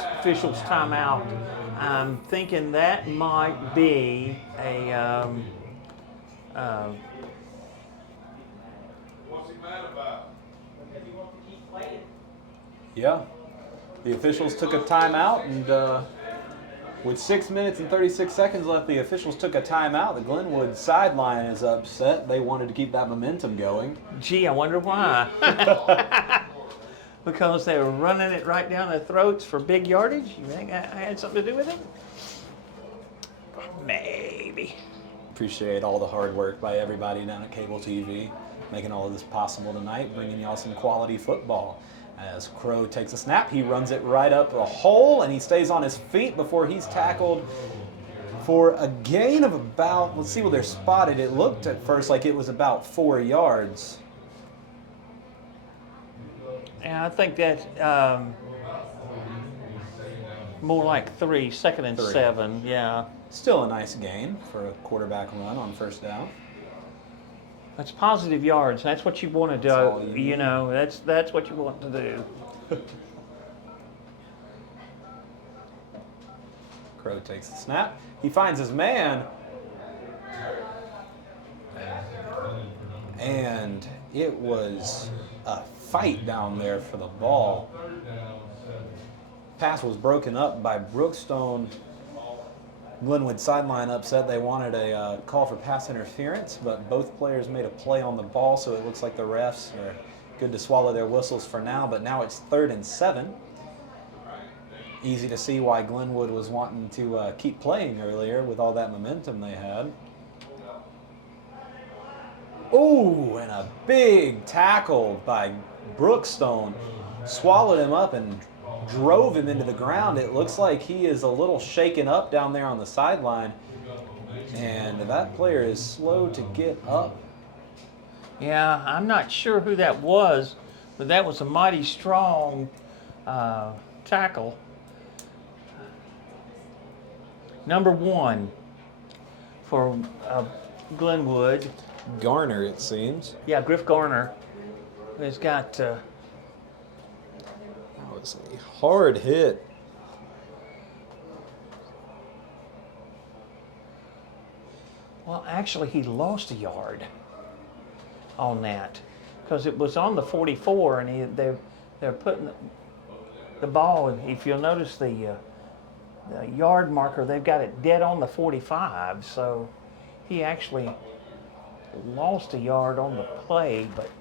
timeout. I'm thinking that might be a What's he mad about? yeah, the officials took a timeout, and with 6 minutes and 36 seconds left, the officials took a timeout. The Glenwood sideline is upset. They wanted to keep that momentum going. Gee, I wonder why. Because they were running it right down their throats for big yardage? You think that had something to do with it? Maybe. Appreciate all the hard work by everybody down at Cable TV, making all of this possible tonight, bringing y'all some quality football. As Crow takes a snap, he runs it right up a hole, and he stays on his feet before he's tackled for a gain of about, let's see what they're spotted. It looked at first like it was about 4 yards. Yeah, I think that's more like 3, 2nd and 3. 7, yeah. Still a nice gain for a quarterback run on first down. That's positive yards. That's what you want to do. That's all you You need. know, that's what you want to do. Crow takes the snap. He finds his man. And it was a fight down there for the ball. Pass was broken up by Brookstone. Glenwood sideline upset. They wanted a call for pass interference, but both players made a play on the ball, so it looks like the refs are good to swallow their whistles for now, but now it's 3rd and 7. Easy to see why Glenwood was wanting to keep playing earlier with all that momentum they had. Oh, and a big tackle by Brookstone. Swallowed him up and drove him into the ground. It looks like he is a little shaken up down there on the sideline. And that player is slow to get up. Yeah, I'm not sure who that was, but that was a mighty strong tackle. Number 1 for Glenwood. Garner, it seems. Yeah, Griff Garner has got. That was a hard hit. Well, actually, he lost a yard on that because it was on the 44, and they're putting the ball. And if you'll notice the yard marker, they've got it dead on the 45. So he actually lost a yard on the play, but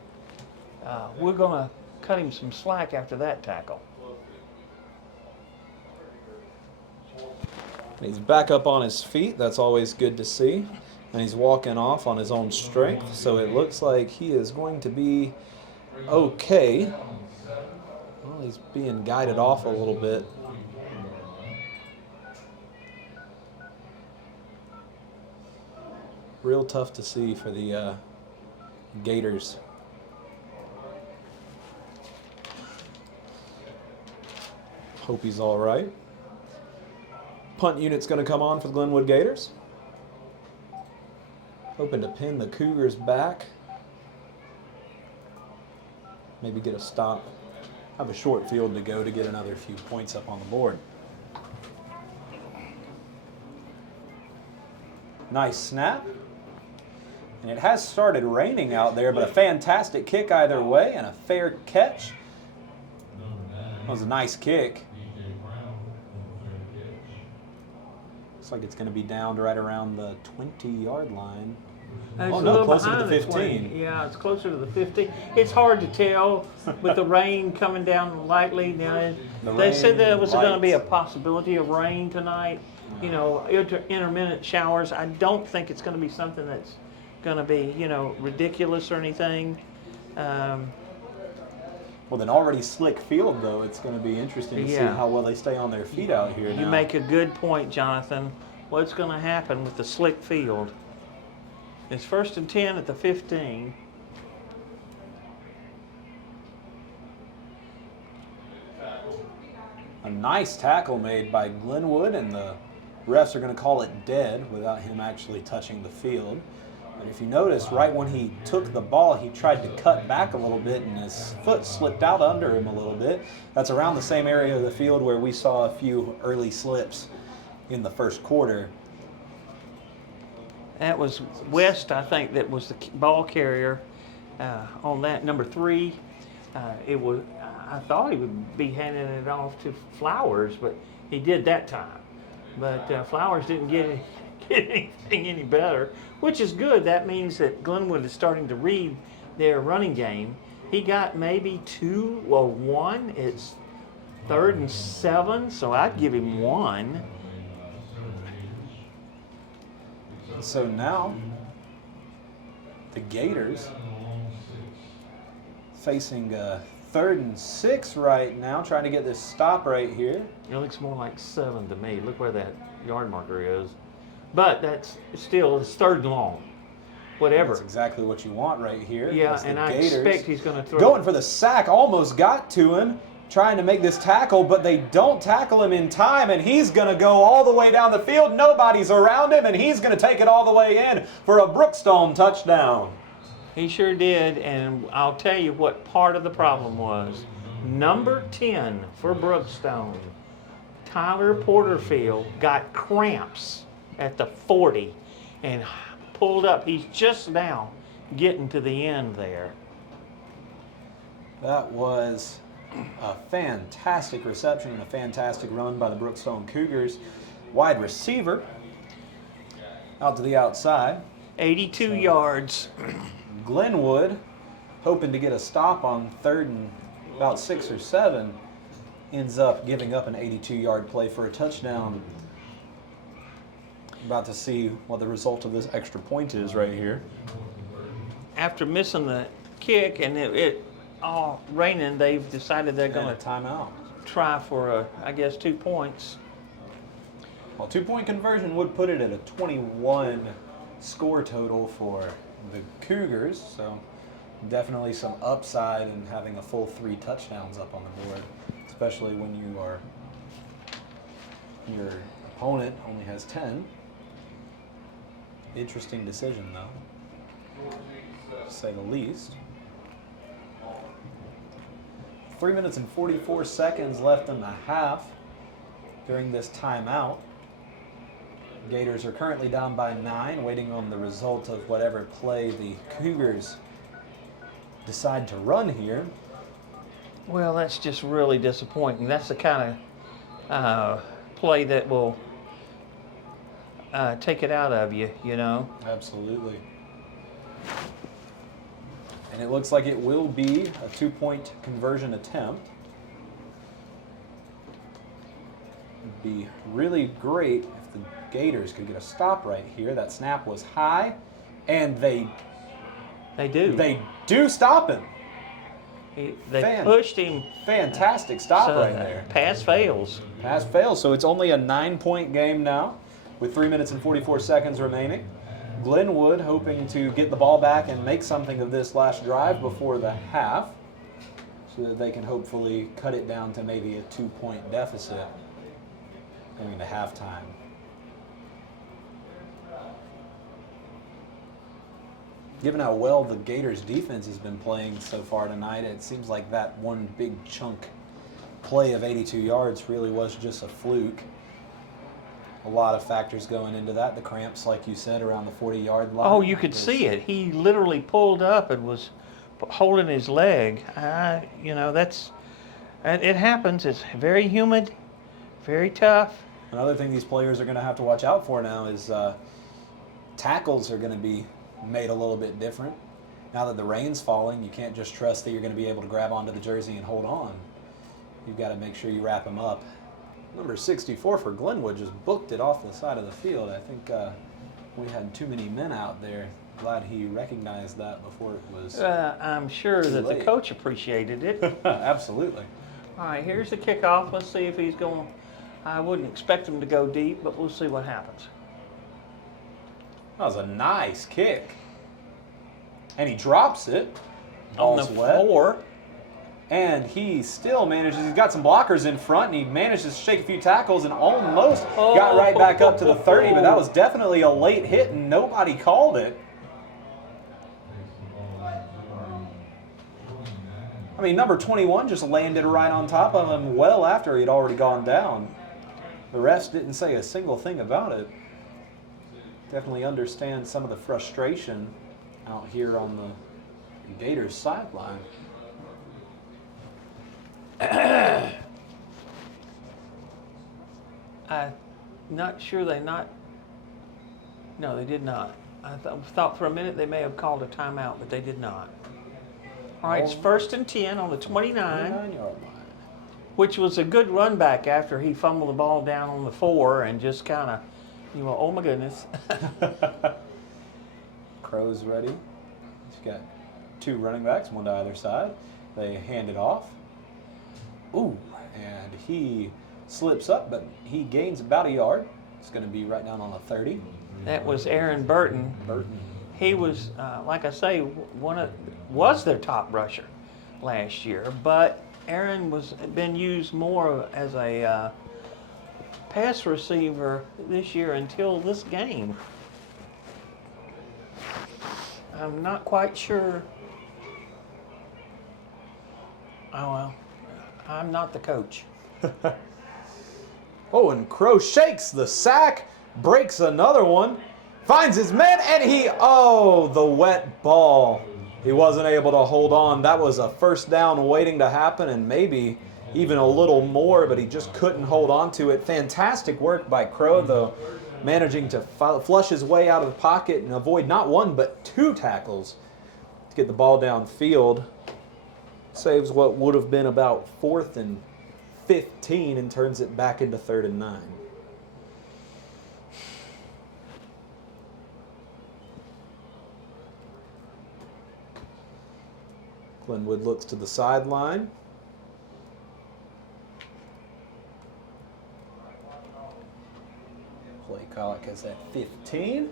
we're going to cut him some slack after that tackle. He's back up on his feet. That's always good to see. And he's walking off on his own strength, so it looks like he is going to be okay. Well, he's being guided off a little bit. Real tough to see for the Gators. Hope he's all right. Punt unit's going to come on for the Glenwood Gators. Hoping to pin the Cougars back. maybe get a stop, have a short field to go to get another few points up on the board. Nice snap. And it has started raining out there, but a fantastic kick either way and a fair catch. That was a nice kick. Looks like it's going to be down to right around the 20-yard line. It's Oh, a no, little closer to behind the the 20. 15. Yeah, it's closer to the 50. It's hard to tell with the rain coming down lightly. Now, they said there was going to be a possibility of rain tonight. You know, intermittent showers. I don't think it's going to be something that's going to be, you know, ridiculous or anything. With an already slick field, though, it's going to be interesting to see how well they stay on their feet out here now. You make a good point, Jonathan. What's going to happen with the slick field? It's 1st and 10 at the 15. A nice tackle made by Glenwood, and the refs are going to call it dead without him actually touching the field. But if you notice, right when he took the ball, he tried to cut back a little bit, and his foot slipped out under him a little bit. That's around the same area of the field where we saw a few early slips in the first quarter. That was West, I think, that was the ball carrier on that, number 3. It was. I thought he would be handing it off to Flowers, but he did that time. But Flowers didn't get anything any better, which is good. That means that Glenwood is starting to read their running game. He got maybe 2 or 1. It's 3rd and 7, so I'd give him 1. So now, the Gators facing 3rd and 6 right now, trying to get this stop right here. It looks more like 7 to me. Look where that yard marker is. But that's still, it's 3rd and long. Whatever. That's exactly what you want right here. Yeah, and I expect he's going to throw. Going for the sack, almost got to him, trying to make this tackle, but they don't tackle him in time, and he's going to go all the way down the field. Nobody's around him, and he's going to take it all the way in for a Brookstone touchdown. He sure did, and I'll tell you what part of the problem was. Number 10 for Brookstone, Tyler Porterfield, got cramps at the 40 and pulled up. He's just now getting to the end there. That was a fantastic reception and a fantastic run by the Brookstone Cougars. Wide receiver out to the outside. 82 yards. Glenwood, hoping to get a stop on 3rd and about 6 or 7, ends up giving up an 82-yard play for a touchdown. About to see what the result of this extra point is right here. After missing the kick and it all raining, they've decided they're going And a to timeout. try for, I guess, 2 points. Well, 2-point conversion would put it at a 21 score total for the Cougars, so definitely some upside in having a full 3 touchdowns up on the board, especially when your opponent only has 10. Interesting decision, though, to say the least. 3 minutes and 44 seconds left in the half during this timeout. Gators are currently down by 9, waiting on the result of whatever play the Cougars decide to run here. Well, that's just really disappointing. That's the kind of play that will take it out of you, you know. Absolutely. And it looks like it will be a 2-point conversion attempt. It'd be really great if the Gators could get a stop right here. That snap was high, and they do stop him. They pushed him. Fantastic stop So right there. Pass fails. Pass fails, so it's only a 9-point game now with 3 minutes and 44 seconds remaining. Glenwood hoping to get the ball back and make something of this last drive before the half so that they can hopefully cut it down to maybe a 2-point deficit going into halftime. given how well the Gators defense has been playing so far tonight, it seems like that one big chunk play of 82 yards really was just a fluke. A lot of factors going into that. The cramps, like you said, around the 40-yard line. Oh, you could see it. He literally pulled up and was holding his leg. You know, it happens. It's very humid, very tough. Another thing these players are going to have to watch out for now is tackles are going to be made a little bit different. Now that the rain's falling, you can't just trust that you're going to be able to grab onto the jersey and hold on. You've got to make sure you wrap them up. Number 64 for Glenwood just booked it off the side of the field. I think we had too many men out there. Glad he recognized that before it was I'm sure that late. the coach appreciated it. Absolutely. All right, here's the kickoff. Let's see if he's going. I wouldn't expect him to go deep, but we'll see what happens. That was a nice kick. And he drops it. On the Ball's wet. floor. And he still manages, he's got some blockers in front, and he manages to shake a few tackles and almost got right back up to the 30, but that was definitely a late hit, and nobody called it. I mean, number 21 just landed right on top of him well after he'd already gone down. The refs didn't say a single thing about it. Definitely understand some of the frustration out here on the Gators sideline. I'm not sure No, they did not. I thought for a minute they may have called a timeout, but they did not. All right, it's 1st and 10 on the 29, 29-yard line. which was a good run back after he fumbled the ball down on the 4 and just kind of, oh my goodness. Crow's ready. He's got 2 running backs, one to either side. They hand it off. Ooh, and he slips up, but he gains about a yard. It's going to be right down on the 30. That was Aaron Burton. He was, like I say, was their top rusher last year, but Aaron been used more as a pass receiver this year until this game. I'm not quite sure. Oh well, I'm not the coach. Oh, and Crow shakes the sack, breaks another one, finds his man, and the wet ball. He wasn't able to hold on. That was a first down waiting to happen, and maybe even a little more, but he just couldn't hold on to it. Fantastic work by Crow, though, managing to flush his way out of the pocket and avoid not 1 but 2 tackles to get the ball downfield. Saves what would have been about 4th and 15 and turns it back into 3rd and 9. Glenwood looks to the sideline. Play clock is at 15.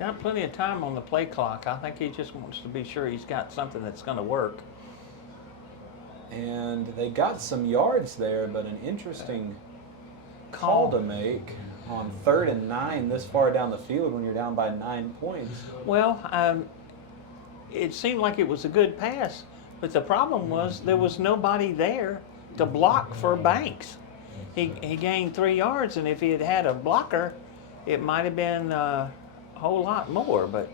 Got plenty of time on the play clock. I think he just wants to be sure he's got something that's going to work. And they got some yards there, but an interesting call to make on 3rd and 9 this far down the field when you're down by 9 points. Well, it seemed like it was a good pass, but the problem was there was nobody there to block for Banks. He gained 3 yards, and if he had had a blocker, it might have been a whole lot more. But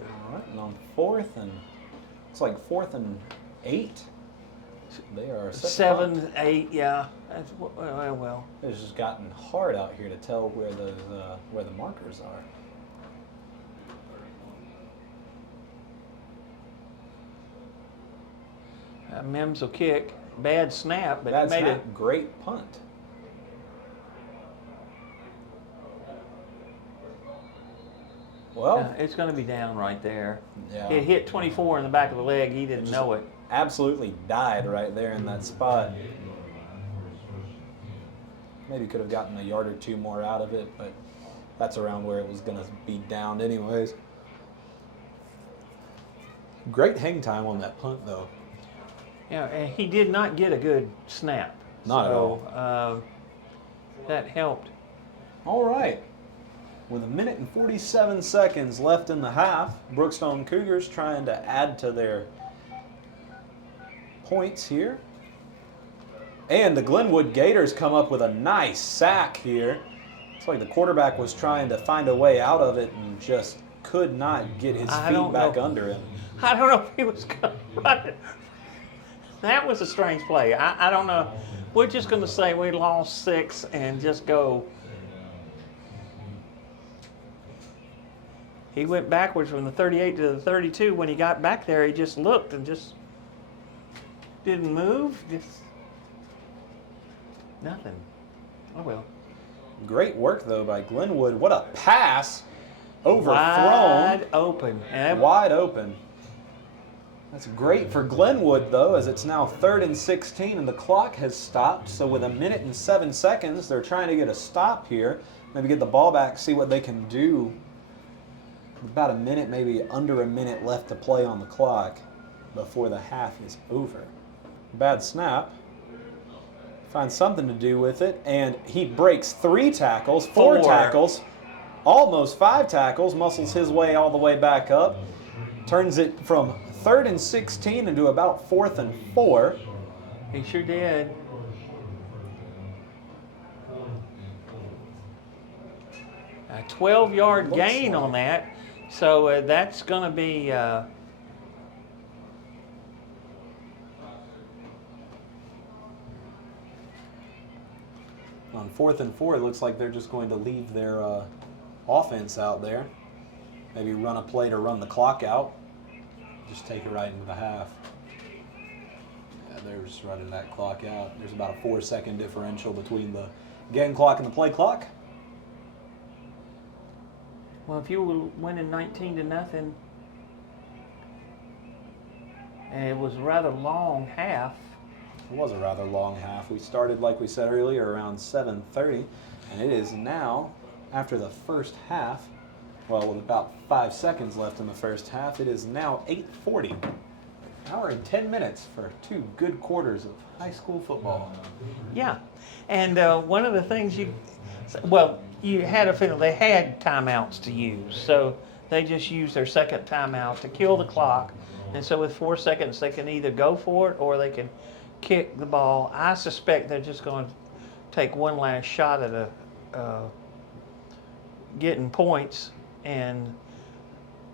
all right, and on 4th and it's like 4th and 8. They are 7, 8, yeah. That's, well, it's just gotten hard out here to tell where the markers are. Mims will kick. Bad snap, but That's he made a it. Great punt. Well, It's going to be down right there. yeah. It hit 24 in the back of the leg. He didn't know it. Absolutely died right there in that spot. Maybe could have gotten a yard or 2 more out of it, but that's around where it was going to be downed anyways. Great hang time on that punt, though. Yeah, and he did not get a good snap. Not at all. That helped. All right. With 1:47 seconds left in the half, Brookstone Cougars trying to add to their points here. And the Glenwood Gators come up with a nice sack here. It's like the quarterback was trying to find a way out of it and just could not get his feet back under him. I don't know if he was going to run it. That was a strange play. I don't know. We're just going to say we lost 6 and just go. He went backwards from the 38 to the 32. When he got back there, he just looked and just didn't move. Just nothing. Oh, well. Great work, though, by Glenwood. What a pass. Overthrown. Wide open. Wide open. That's great for Glenwood, though, as it's now 3rd and 16 and the clock has stopped. So with 1:07 seconds, they're trying to get a stop here. Maybe get the ball back, see what they can do. About a minute, maybe under a minute left to play on the clock before the half is over. Bad snap. Finds something to do with it, and he breaks 3 tackles, 4 tackles, almost 5 tackles, muscles his way all the way back up, turns it from 3rd and 16 into about 4th and 4. He sure did. A 12-yard gain on that, so that's going to be on 4th and 4, it looks like they're just going to leave their offense out there. Maybe run a play to run the clock out. Just take it right into the half. Yeah, they're just running that clock out. There's about a 4-second differential between the game clock and the play clock. well, if you were winning 19-0, and it was a rather long half. It was a rather long half. We started, like we said earlier, around 7:30, and it is now, after the first half, well, with about 5 seconds left in the first half, it is now 8:40. Hour and 10 minutes for 2 good quarters of high school football. Yeah, and one of the things you had a feeling they had timeouts to use, so they just used their second timeout to kill the clock, and so with 4 seconds they can either go for it or they can kick the ball. I suspect they're just going to take one last shot at getting points and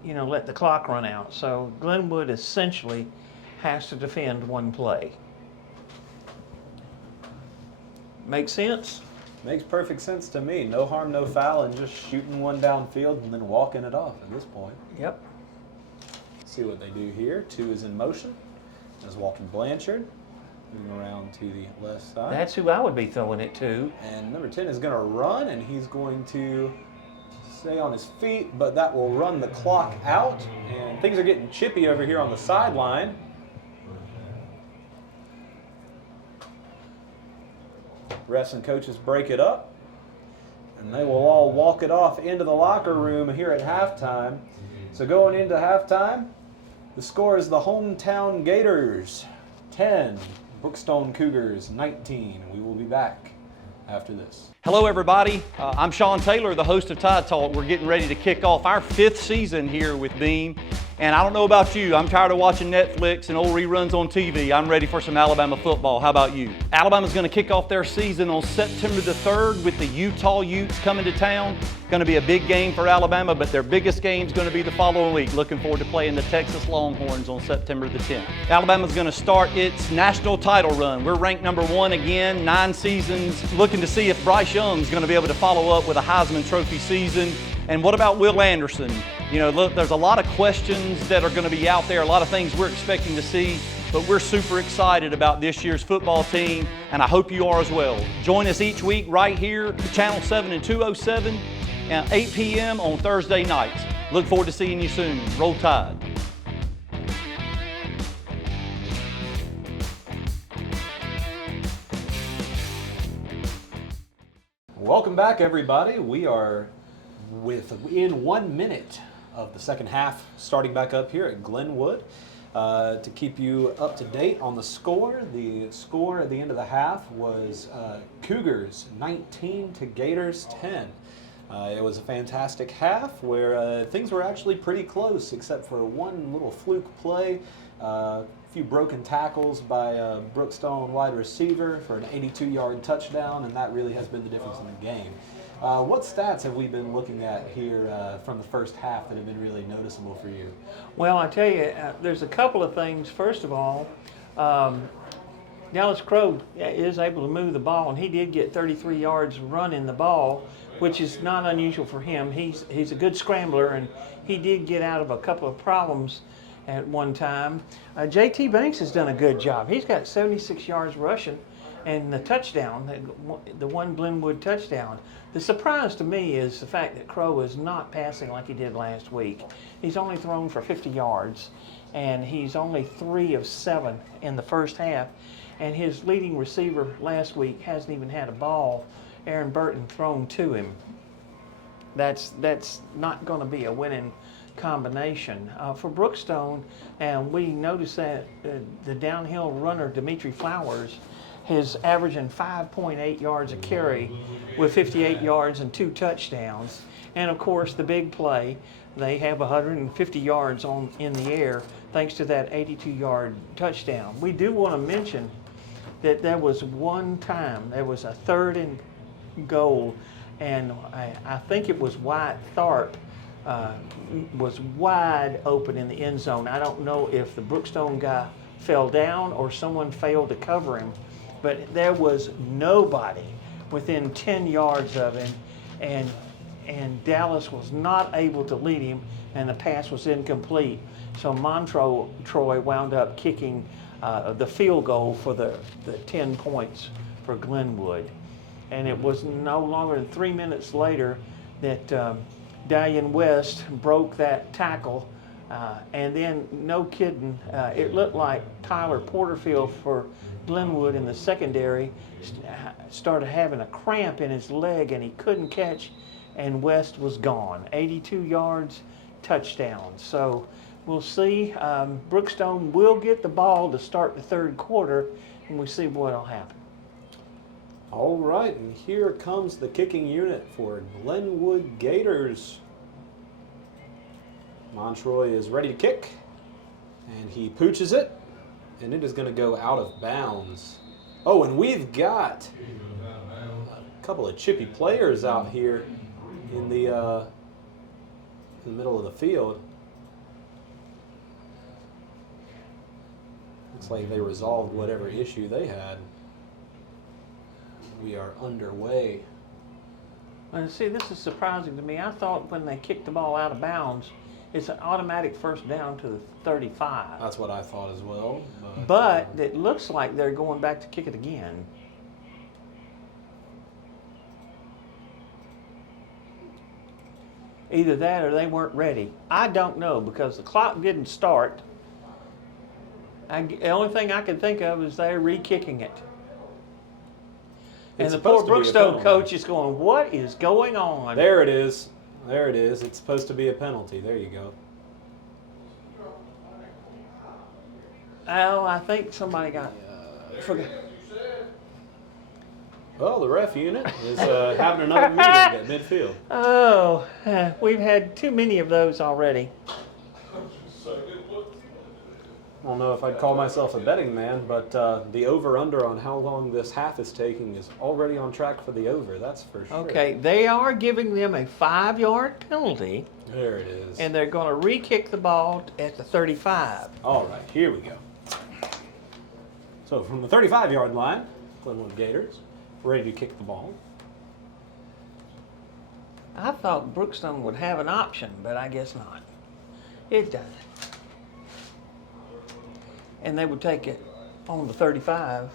let the clock run out. So Glenwood essentially has to defend one play. Make sense? Makes perfect sense to me. No harm, no foul, and just shooting one downfield and then walking it off at this point. Yep. Let's see what they do here. 2 is in motion. There's Walton Blanchard moving around to the left side. That's who I would be throwing it to. And number 10 is going to run, and he's going to stay on his feet, but that will run the clock out. And things are getting chippy over here on the sideline. Refs and coaches break it up, and they will all walk it off into the locker room here at halftime. So going into halftime, the score is the hometown Gators 10, Brookstone Cougars 19. We will be back after this. Hello everybody, I'm Sean Taylor, the host of Tide Talk. We're getting ready to kick off our 5th season here with Beam. And I don't know about you, I'm tired of watching Netflix and old reruns on TV. I'm ready for some Alabama football. How about you? Alabama's going to kick off their season on September the 3rd with the Utah Utes coming to town. Going to be a big game for Alabama, but their biggest game is going to be the following week. Looking forward to playing the Texas Longhorns on September the 10th. Alabama's going to start its national title run. We're ranked number 1 again, 9 seasons. Looking to see if Bryce Young's going to be able to follow up with a Heisman Trophy season. And what about Will Anderson? Look, there's a lot of questions that are going to be out there, a lot of things we're expecting to see, but we're super excited about this year's football team, and I hope you are as well. Join us each week right here, Channel 7 and 207, at 8 p.m. on Thursday nights. Look forward to seeing you soon. Roll Tide. Welcome back, everybody. We are within 1 minute of the second half, starting back up here at Glenwood. To keep you up to date on the score at the end of the half was Cougars 19 to Gators 10. It was a fantastic half where things were actually pretty close except for one little fluke play. A few broken tackles by a Brookstone wide receiver for an 82-yard touchdown, and that really has been the difference in the game. What stats have we been looking at here from the first half that have been really noticeable for you? Well, I tell you, there's a couple of things. First of all, Dallas Crow is able to move the ball, and he did get 33 yards running the ball, which is not unusual for him. He's a good scrambler, and he did get out of a couple of problems at one time. J.T. Banks has done a good job. He's got 76 yards rushing and the touchdown, the one Glenwood touchdown. The surprise to me is the fact that Crow is not passing like he did last week. He's only thrown for 50 yards, and he's only 3 of 7 in the first half. And his leading receiver last week hasn't even had a ball, Aaron Burton, thrown to him. That's not going to be a winning combination. For Brookstone, and we noticed that the downhill runner, Dimitri Flowers, is averaging 5.8 yards a carry with 58 yards and 2 touchdowns. And of course, the big play, they have 150 yards in the air thanks to that 82-yard touchdown. We do want to mention that there was one time, there was a 3rd and goal, and I think it was Wyatt Tharp was wide open in the end zone. I don't know if the Brookstone guy fell down or someone failed to cover him, but there was nobody within 10 yards of him, and Dallas was not able to lead him, and the pass was incomplete. So Montroy wound up kicking the field goal for the 10 points for Glenwood. And it was no longer than 3 minutes later that Dalian West broke that tackle, and then, no kidding, it looked like Tyler Porterfield for Glenwood in the secondary started having a cramp in his leg, and he couldn't catch, and West was gone. 82 yards, touchdown. So we'll see. Brookstone will get the ball to start the 3rd quarter, and we'll see what'll happen. All right, and here comes the kicking unit for Glenwood Gators. Montroy is ready to kick, and he pooches it, and it is going to go out of bounds. Oh, and we've got a couple of chippy players out here in the middle of the field. Looks like they resolved whatever issue they had. We are underway. And see, this is surprising to me. I thought when they kicked the ball out of bounds, it's an automatic first down to the 35. That's what I thought as well. But it looks like they're going back to kick it again. Either that or they weren't ready. I don't know, because the clock didn't start. The only thing I can think of is they're re-kicking it. And the poor Brookstone coach is going, what is going on? There it is. There it is. It's supposed to be a penalty. There you go. Oh, I think somebody got forgot. Well, the ref unit is having another meeting at midfield. Oh, we've had too many of those already. I don't know if I'd call myself a betting man, but the over-under on how long this half is taking is already on track for the over, that's for sure. Okay, they are giving them a 5-yard penalty. There it is. And they're going to re-kick the ball at the 35. All right, here we go. So from the 35-yard line, Glenwood Gators ready to kick the ball. I thought Brookstone would have an option, but I guess not. It doesn't. And they would take it on the 35,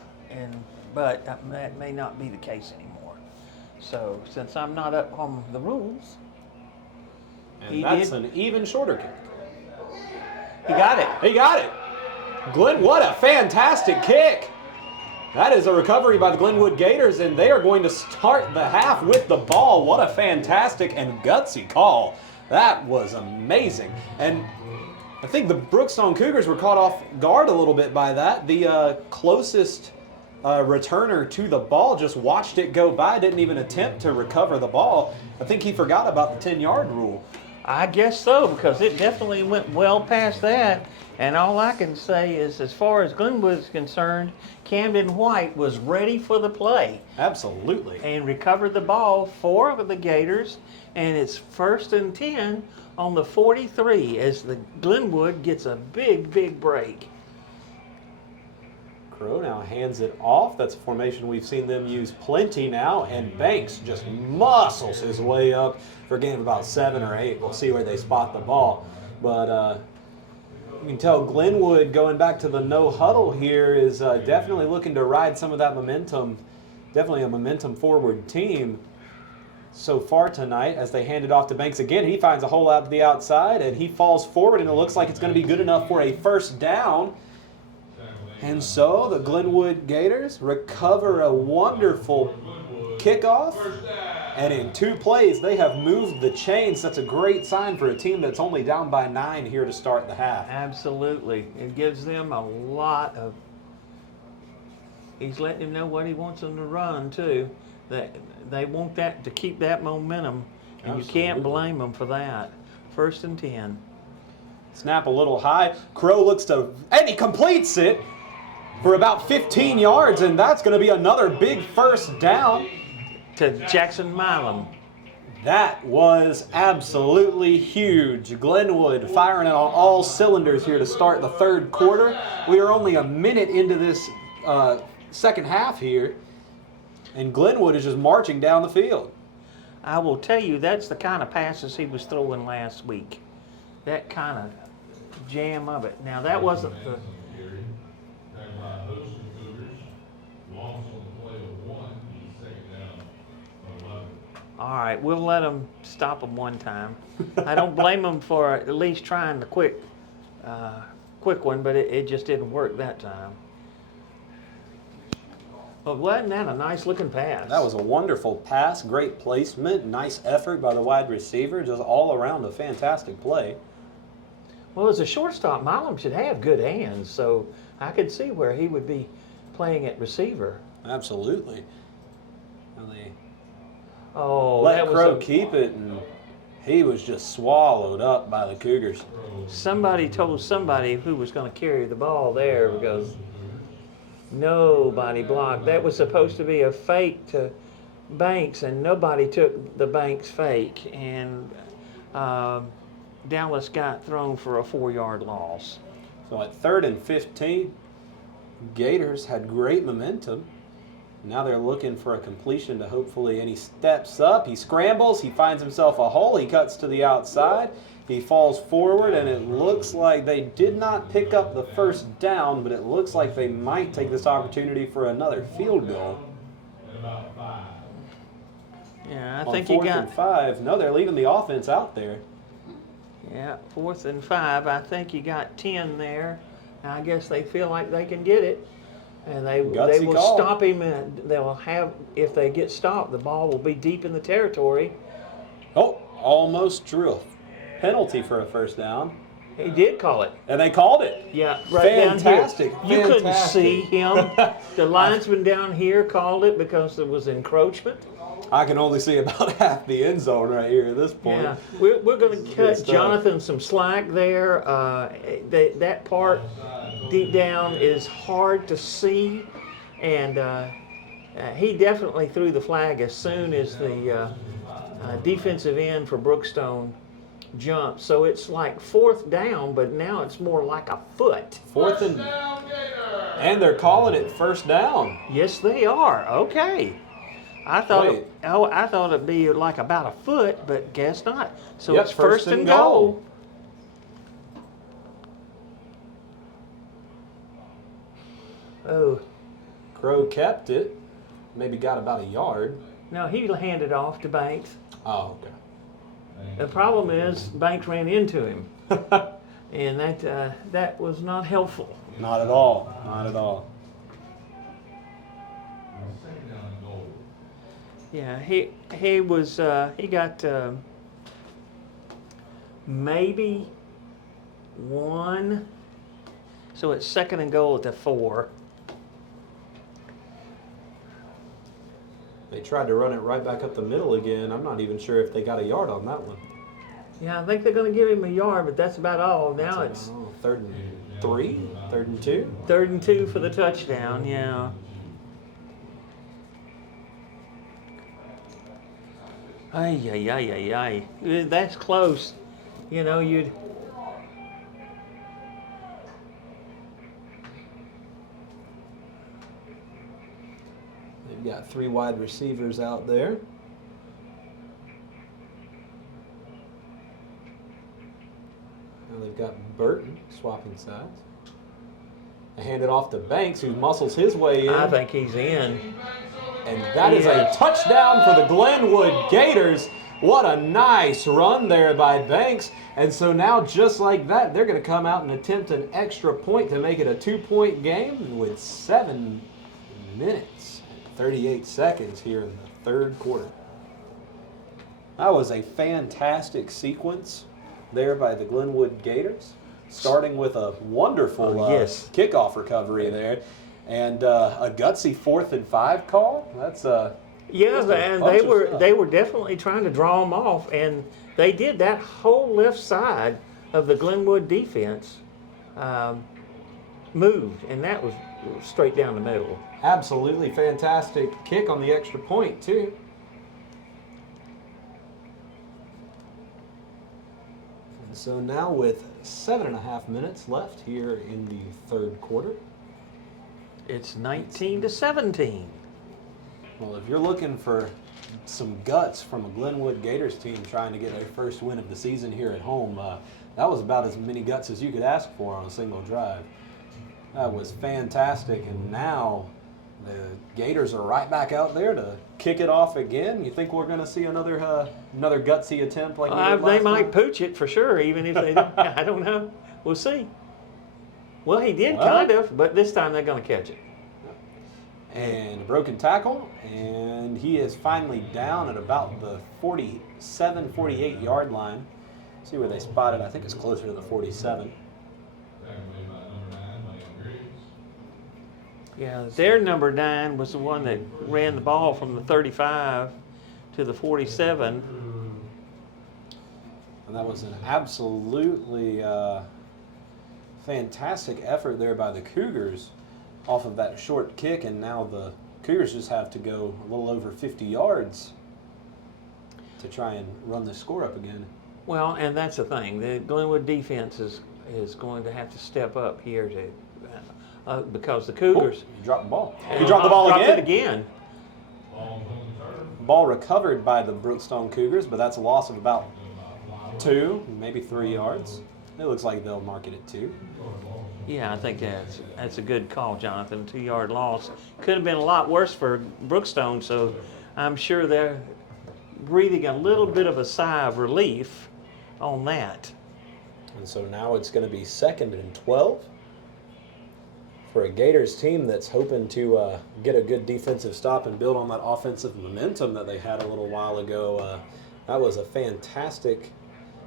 but that may not be the case anymore. So since I'm not up on the rules, and that's an even shorter kick. He got it. He got it. Glenn, what a fantastic kick. That is a recovery by the Glenwood Gators, and they are going to start the half with the ball. What a fantastic and gutsy call. That was amazing. And I think the Brookstone Cougars were caught off guard a little bit by that. The closest returner to the ball just watched it go by, didn't even attempt to recover the ball. I think he forgot about the 10-yard rule. I guess so, because it definitely went well past that. And all I can say is, as far as Glenwood is concerned, Camden White was ready for the play. Absolutely. And recovered the ball for the Gators. And it's 1st and 10 on the 43 as the Glenwood gets a big, big break. Crow now hands it off. That's a formation we've seen them use plenty now. And Banks just muscles his way up for a gain of about 7 or 8. We'll see where they spot the ball. But you can tell Glenwood, going back to the no huddle here, is definitely looking to ride some of that momentum. Definitely a momentum forward team so far tonight as they hand it off to Banks again. He finds a hole out to the outside and he falls forward, and it looks like it's going to be good enough for a first down. And so the Glenwood Gators recover a wonderful kickoff. And in 2 plays, they have moved the chains. That's a great sign for a team that's only down by 9 here to start the half. Absolutely. It gives them a lot of... He's letting them know what he wants them to run, too. They want that to keep that momentum, and you can't blame them for that. 1st and 10. Snap a little high. Crow looks to... and he completes it for about 15 yards, and that's going to be another big first down. To Jackson Milam. That was absolutely huge. Glenwood firing on all cylinders here to start the 3rd quarter. We are only a minute into this second half here, and Glenwood is just marching down the field. I will tell you, that's the kind of passes he was throwing last week. That kind of jam of it. Now, that wasn't the... All right, we'll let them stop them one time. I don't blame them for at least trying the quick one, but it just didn't work that time. But wasn't that a nice looking pass? That was a wonderful pass, great placement, nice effort by the wide receiver, just all around a fantastic play. Well, as a shortstop, Milam should have good hands, so I could see where he would be playing at receiver. Absolutely. And they let Crow keep it, and he was just swallowed up by the Cougars. Somebody told somebody who was going to carry the ball there, because nobody blocked. That was supposed to be a fake to Banks, and nobody took the Banks fake, and Dallas got thrown for a 4-yard loss. So at 3rd and 15, Gators had great momentum. Now they're looking for a completion to hopefully, and he steps up, he scrambles, he finds himself a hole, he cuts to the outside, he falls forward, and it looks like they did not pick up the first down, but it looks like they might take this opportunity for another field goal. Yeah, I think you got... 4th and 5, no, they're leaving the offense out there. Yeah, 4th and 5, I think you got 10 there. I guess they feel like they can get it. And they will stop him, and they'll have, if they get stopped, the ball will be deep in the territory. Oh, almost drew a penalty for a first down. He did call it. And they called it. Yeah, right fantastic, down here. You couldn't see him. The linesman down here called it because there was encroachment. I can only see about half the end zone right here at this point. Yeah, we're going to cut Jonathan some slack there. That part deep down is hard to see, and he definitely threw the flag as soon as the defensive end for Brookstone jumped. So it's like 4th down, but now it's more like a foot. 4th and they're calling it first down. Yes, they are. Okay. I thought it'd be like about a foot, but guess not. So it's first and goal. Oh. Crow kept it. Maybe got about a yard. No, he handed off to Banks. Oh, okay. The problem is Banks ran into him, and that was not helpful. Not at all. Not at all. Yeah, he got maybe 1. So it's 2nd and goal at the 4. They tried to run it right back up the middle again. I'm not even sure if they got a yard on that one. Yeah, I think they're going to give him a yard, but that's about all. Now it's 3rd and 3, 3rd and 2. 3rd and 2 for the touchdown, yeah. Ay, ay, ay, ay, ay. That's close. You know, you'd... They've got 3 wide receivers out there. Now they've got Burton swapping sides. They hand it off to Banks, who muscles his way in. I think he's in. And that is a touchdown for the Glenwood Gators. What a nice run there by Banks. And so now, just like that, they're going to come out and attempt an extra point to make it a 2-point game with 7 minutes and 38 seconds here in the 3rd quarter. That was a fantastic sequence there by the Glenwood Gators, starting with a wonderful kickoff recovery there. And a gutsy 4th and 5 call. That's yeah, and they were definitely trying to draw them off, and they did. That whole left side of the Glenwood defense moved, and that was straight down the middle. Absolutely fantastic kick on the extra point too. And so now with 7.5 minutes left here in the 3rd quarter. It's 19-17. Well, if you're looking for some guts from a Glenwood Gators team trying to get their first win of the season here at home, that was about as many guts as you could ask for on a single drive. That was fantastic, and now the Gators are right back out there to kick it off again. You think we're going to see another gutsy attempt like we did last They might time? pooch it for sure, even if they don't. I don't know. We'll see. Well, he did kind of, but this time they're going to catch it. And a broken tackle, and he is finally down at about the 47, 48 yard line. See where they spotted. I think it's closer to the 47. Yeah, their number 9 was the one that ran the ball from the 35 to the 47. And that was an absolutely fantastic effort there by the Cougars off of that short kick, and now the Cougars just have to go a little over 50 yards to try and run the score up again. Well, and that's the thing. The Glenwood defense is going to have to step up here to because the Cougars. He dropped the ball. He dropped the ball dropped again. it again. Ball recovered by the Brookstone Cougars, but that's a loss of about 2, maybe 3 yards. It looks like they'll mark it at 2. Yeah, I think that's a good call, Jonathan. 2-yard loss. Could have been a lot worse for Brookstone, so I'm sure they're breathing a little bit of a sigh of relief on that. And so now it's going to be 2nd and 12 for a Gators team that's hoping to get a good defensive stop and build on that offensive momentum that they had a little while ago. That was a fantastic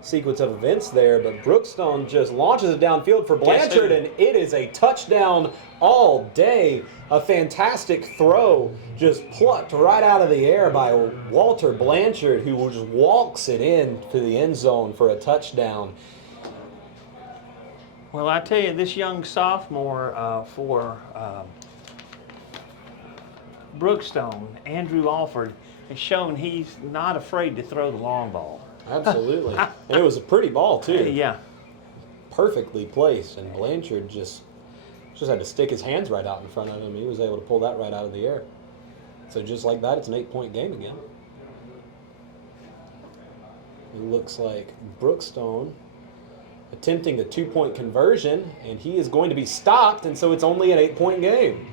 sequence of events there, but Brookstone just launches it downfield for Blanchard, and it is a touchdown all day. A fantastic throw just plucked right out of the air by Walter Blanchard, who just walks it in to the end zone for a touchdown. Well, I tell you, this young sophomore for Brookstone, Andrew Alford, has shown he's not afraid to throw the long ball. Absolutely. And it was a pretty ball, too. Yeah. Perfectly placed, and Blanchard just had to stick his hands right out in front of him. He was able to pull that right out of the air. So just like that, it's an 8-point game again. It looks like Brookstone attempting the 2-point conversion, and he is going to be stopped, and so it's only an 8-point game.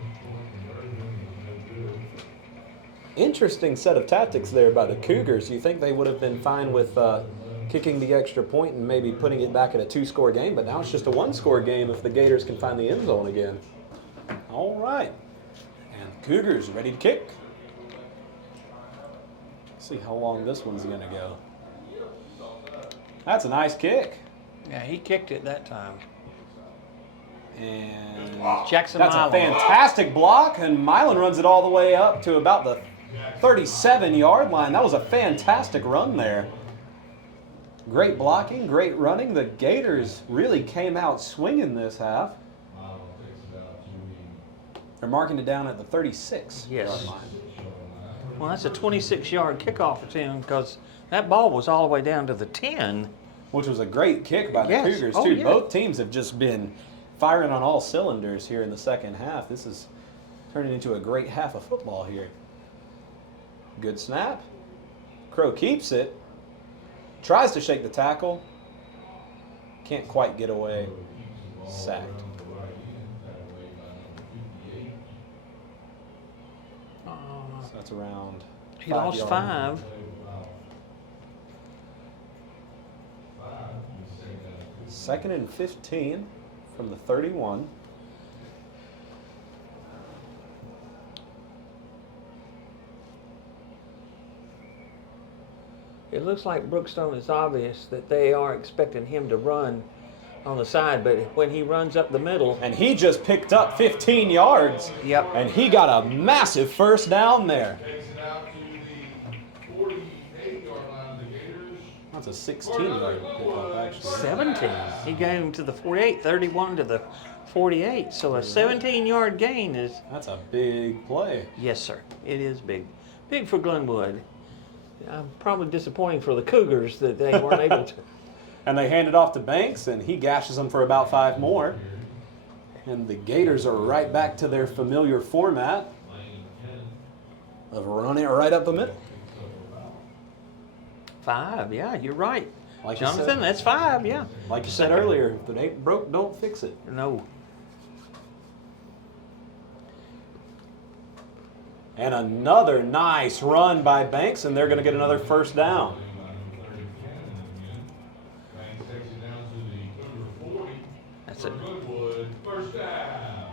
Interesting set of tactics there by the Cougars. You think they would have been fine with kicking the extra point and maybe putting it back in a 2-score game, but now it's just a 1-score game if the Gators can find the end zone again. All right. And the Cougars ready to kick. See how long this one's going to go. That's a nice kick. Yeah, he kicked it that time. And Jackson that's Milan. a fantastic block, and Milan runs it all the way up to about the 37-yard line. That was a fantastic run there. Great blocking, great running. The Gators really came out swinging this half. They're marking it down at the 36 Yes. yard line. Well, that's a 26-yard kickoff for him because that ball was all the way down to the 10. Which was a great kick by the Yes. Cougars, Oh, too. yeah. Both teams have just been firing on all cylinders here in the second half. This is turning into a great half of football here. Good snap. Crow keeps it. Tries to shake the tackle. Can't quite get away. Sacked. So that's around He lost 5 5. Second and 15 from the 31. It looks like Brookstone is obvious that they are expecting him to run on the side, but when he runs up the middle, And he just picked up 15 yards. Yep. And he got a massive first down there. Takes it out to the 48-yard line of the Gators. That's a 16-yard pickup, actually. 17. He gave him to the 48, 31 to the 48. So a 17-yard gain is, That's a big play. yes, sir, it is big. Big for Glenwood. Probably disappointing for the Cougars that they weren't able to. And they hand it off to Banks, and he gashes them for about 5 more. And the Gators are right back to their familiar format of running it right up the middle. 5, yeah, you're right. Like you Jonathan, said. that's 5, yeah. Like you said earlier, if it ain't broke, don't fix it. No. And another nice run by Banks, and they're going to get another first down. Banks takes it down to the Cougar 40. That's For it. Glenwood, first down.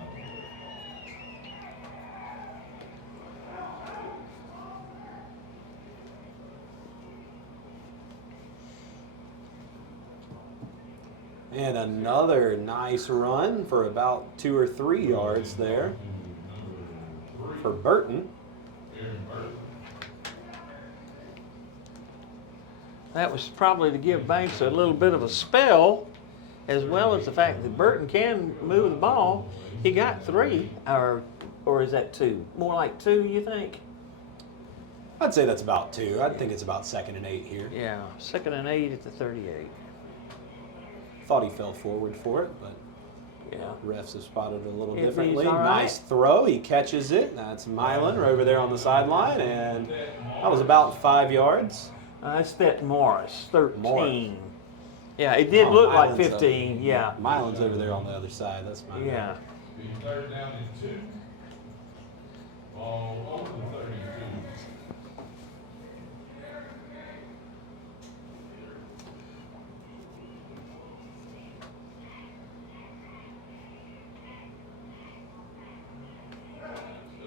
And another nice run for about 2 or 3 yards there for Burton. That was probably to give Banks a little bit of a spell, as well as the fact that Burton can move the ball. He got 3, or is that 2? More like 2, you think? I'd say that's about 2. I think it's about 2nd and 8 here. Yeah, 2nd and 8 at the 38. Thought he fell forward for it, but Yeah. refs have spotted it a little If he's differently. all right. Nice throw. He catches it. That's Milan over there on the sideline, and that was about 5 yards. That's that Morris, 13. Morris. Yeah, it did Oh, look like Milan's 15, yeah. Milan's over there on the other side. That's my Yeah. Be third down and 2. Ball on the 32.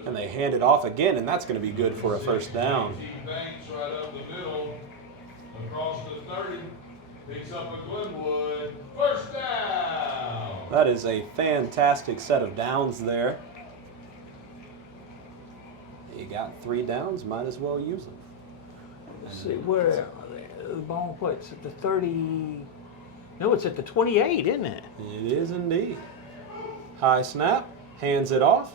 And they hand it off again, and that's going to be good for a first down. Banks right up the middle, across the 30, picks up a Glenwood, first down. That is a fantastic set of downs there. You got 3 downs, might as well use them. Let's see, where are they? The ball, what's at the 30? No, it's at the 28, isn't it? It is indeed. High snap, hands it off.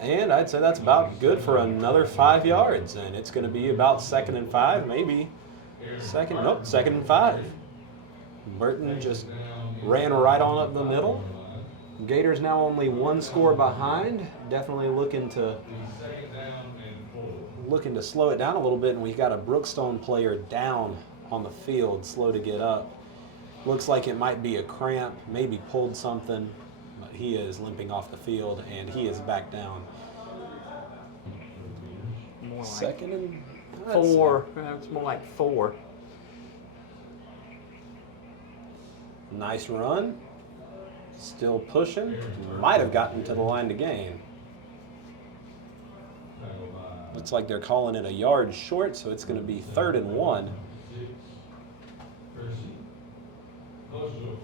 And I'd say that's about good for another 5 yards. And it's going to be about 2nd and 5, maybe. Second and 5. Burton just ran right on up the middle. Gators now only 1 score behind. Definitely looking to slow it down a little bit. And we've got a Brookstone player down on the field, slow to get up. Looks like it might be a cramp, maybe pulled something. He is limping off the field, and he is back down. More like 2nd and 4. It's more like 4. Nice run. Still pushing. Might have gotten to the line to gain. Looks like they're calling it a yard short, so it's going to be 3rd and 1.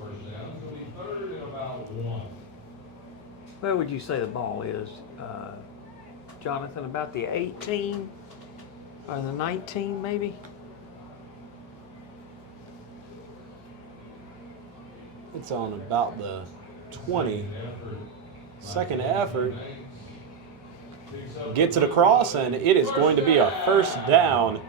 first down. It's going to be third and about 1. Where would you say the ball is, Jonathan? About the 18 or the 19 maybe? It's on about the 20. Second effort. Gets it across, and it is going to be a first down.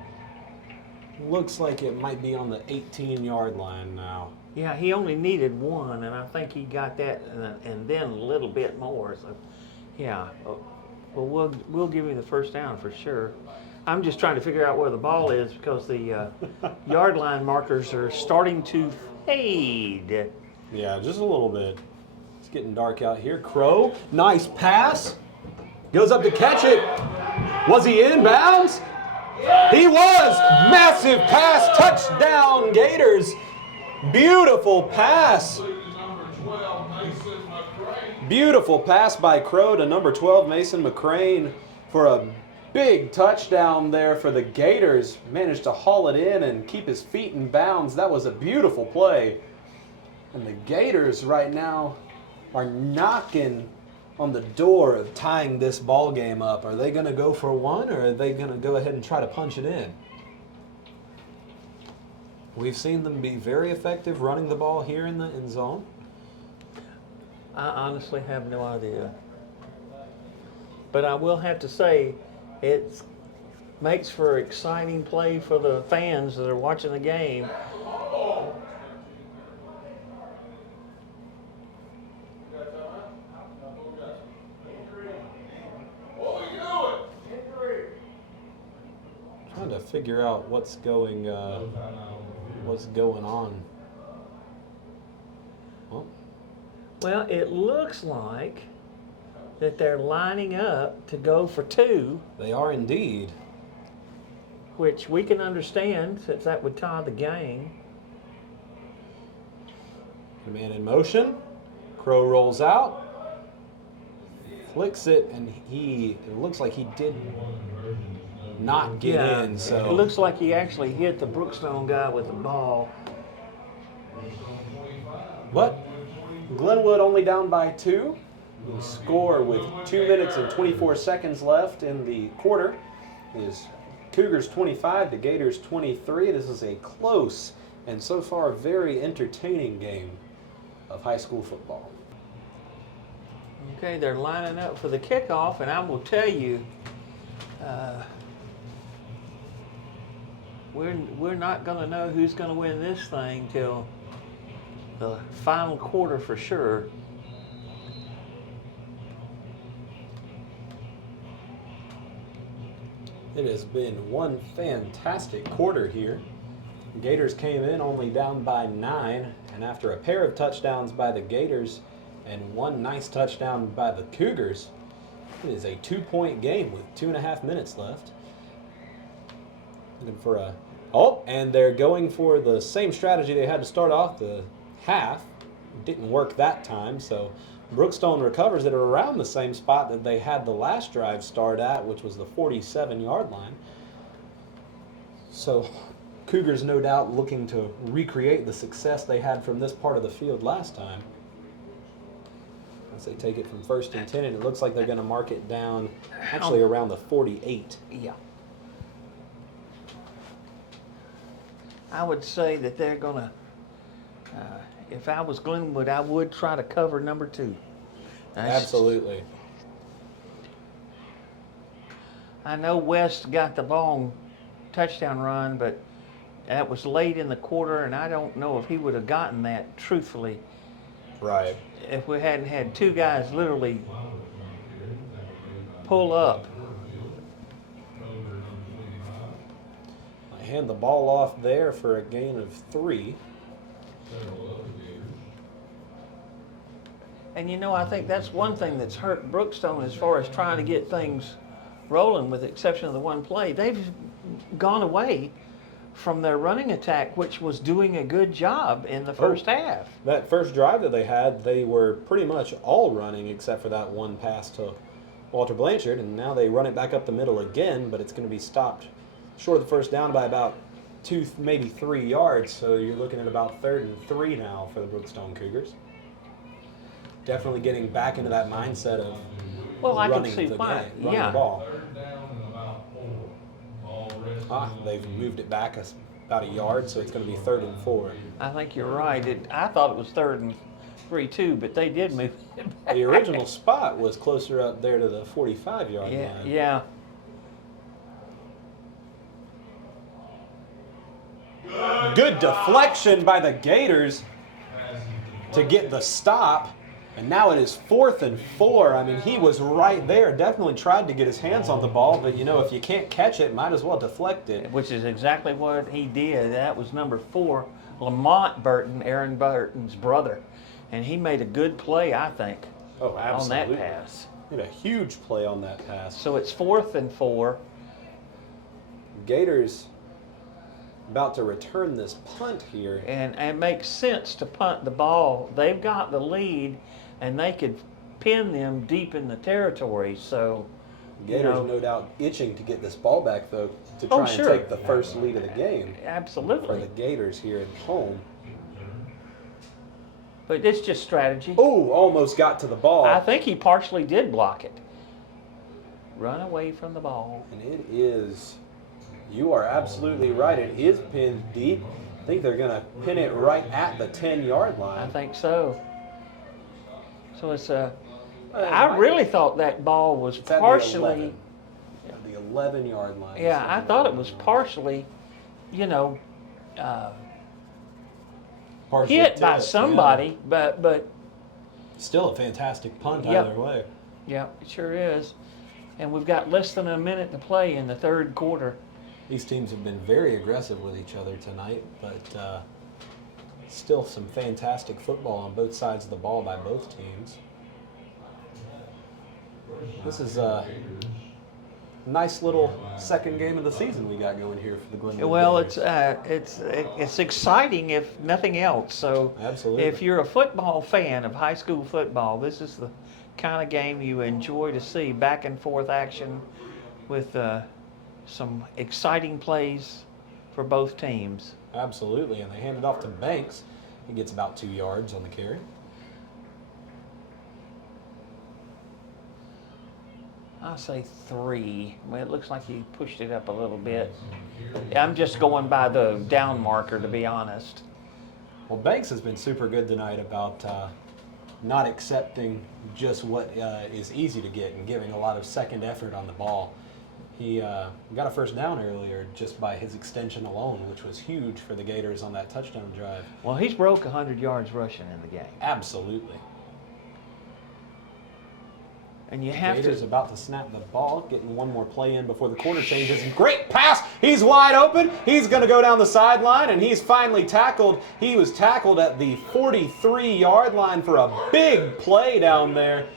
Looks like it might be on the 18-yard line now. Yeah, he only needed one, and I think he got that, and then a little bit more. So, yeah, well, we'll give you the first down for sure. I'm just trying to figure out where the ball is because the yard line markers are starting to fade. Yeah, just a little bit. It's getting dark out here. Crow, nice pass. Goes up to catch it. Was he in bounds? He was. Massive pass, touchdown, Gators. Beautiful pass. Beautiful pass by Crow to number 12, Mason McCrane, for a big touchdown there for the Gators. Managed to haul it in and keep his feet in bounds. That was a beautiful play. And the Gators right now are knocking on the door of tying this ball game up. Are they going to go for one, or are they going to go ahead and try to punch it in? We've seen them be very effective running the ball here in the end zone. I honestly have no idea. But I will have to say, it makes for exciting play for the fans that are watching the game. Trying to figure out what's going on. Well, it looks like that they're lining up to go for two, They are indeed. which we can understand since that would tie the game. Man in motion. Crow rolls out. Flicks it, and it looks like he did not get in. So It looks like he actually hit the Brookstone guy with the ball. But Glenwood only down by 2. We score with 2 minutes and 24 seconds left in the quarter. It is Cougars 25 to Gators 23. This is a close and so far very entertaining game of high school football. Okay, they're lining up for the kickoff, and I will tell you, we're not going to know who's going to win this thing till the final quarter for sure. It has been one fantastic quarter here. Gators came in only down by 9, and after a pair of touchdowns by the Gators and one nice touchdown by the Cougars, it is a 2-point game with 2.5 minutes left. Looking for and they're going for the same strategy they had to start off the half. Didn't work that time, so Brookstone recovers it around the same spot that they had the last drive start at, which was the 47-yard line. So Cougars no doubt looking to recreate the success they had from this part of the field last time. As they take it from 1st and 10, and it looks like they're going to mark it down actually around the 48. Yeah. I would say that they're going to, if I was Glenwood, I would try to cover number 2. Absolutely. I know West got the long touchdown run, but that was late in the quarter, and I don't know if he would have gotten that, truthfully. Right. If we hadn't had 2 guys literally pull up. I hand the ball off there for a gain of 3. And you know, I think that's one thing that's hurt Brookstone as far as trying to get things rolling, with the exception of the one play. They've gone away from their running attack, which was doing a good job in the first half. That first drive that they had, they were pretty much all running except for that one pass to Walter Blanchard, and now they run it back up the middle again, but it's going to be stopped short of the first down by about 2, maybe 3 yards, so you're looking at about 3rd and 3 now for the Brookstone Cougars. Definitely getting back into that mindset of I can running see the why. game, running Yeah. the ball. 3rd down and about 4. They've moved it back about a yard, so it's going to be 3rd and 4. I think you're right. I thought it was 3rd and 3 too, but they did move it back. The original spot was closer up there to the 45-yard Yeah, line. yeah. Good deflection by the Gators to get the stop. And now it is 4th and 4. I mean, he was right there. Definitely tried to get his hands on the ball, but you know, if you can't catch it, might as well deflect it. Which is exactly what he did. That was number 4, Lamont Burton, Aaron Burton's brother. And he made a good play, I think, Oh, on that absolutely. pass. Made a huge play on that pass. So it's 4th and 4. Gators about to return this punt here. And it makes sense to punt the ball. They've got the lead, and they could pin them deep in the territory. So, Gators no doubt itching to get this ball back, though, to try sure. and take the first lead of the game for absolutely. the Gators here at home. But it's just strategy. Oh, almost got to the ball. I think he partially did block it. Run away from the ball. And it is, you are absolutely right. It is pinned deep. I think they're going to pin it right at the 10-yard I line. think so. So it's It I might really thought that ball was It's at partially. the 11-yard line. Yeah, I thought it was partially, Partially hit by tipped, somebody, but yeah. Still a fantastic punt Yep. either way. yeah, it sure is. And we've got less than a minute to play in the 3rd quarter. These teams have been very aggressive with each other tonight, but still some fantastic football on both sides of the ball by both teams. This is a nice little second game of the season we got going here for the Glenwood Well, Gators. it's exciting if nothing else. So Absolutely. if you're a football fan of high school football, this is the kind of game you enjoy to see. Back and forth action with some exciting plays for both teams. Absolutely, and they hand it off to Banks. He gets about 2 yards on the carry. I say 3. Well, it looks like he pushed it up a little bit. I'm just going by the down marker, to be honest. Well, Banks has been super good tonight about not accepting just what is easy to get and giving a lot of second effort on the ball. He got a first down earlier just by his extension alone, which was huge for the Gators on that touchdown drive. Well, he's broke 100 yards rushing in the game. Absolutely. And you have Gators to. about to snap the ball, getting one more play in before the quarter changes. Great pass. He's wide open. He's going to go down the sideline, and he's finally tackled. He was tackled at the 43-yard line for a big play down there.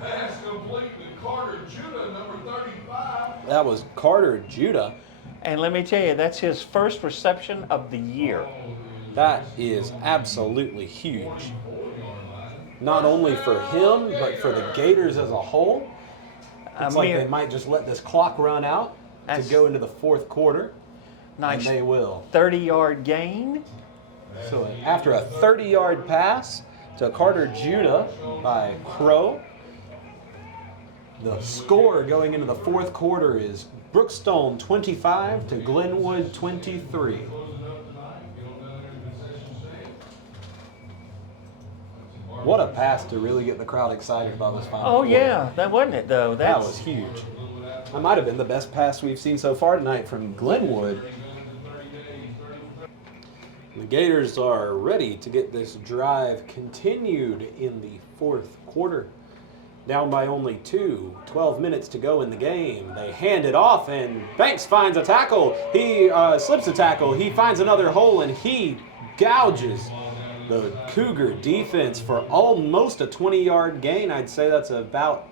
Pass complete to Carter Judah, number 35. That was Carter Judah. And let me tell you, that's his first reception of the year. That is absolutely huge. Not only for him, but for the Gators as a whole. It's like they might just let this clock run out to go into the 4th quarter. Nice. And they will. 30-yard gain. So after a 30-yard pass to Carter Judah by Crow, the score going into the 4th quarter is Brookstone 25 to Glenwood 23. What a pass to really get the crowd excited about this final Oh, quarter. yeah. That wasn't it, though. That was huge. That might have been the best pass we've seen so far tonight from Glenwood. The Gators are ready to get this drive continued in the 4th quarter. Down by only 2, 12 minutes to go in the game. They hand it off, and Banks finds a tackle. He slips a tackle. He finds another hole, and he gouges the Cougar defense for almost a 20-yard gain. I'd say that's about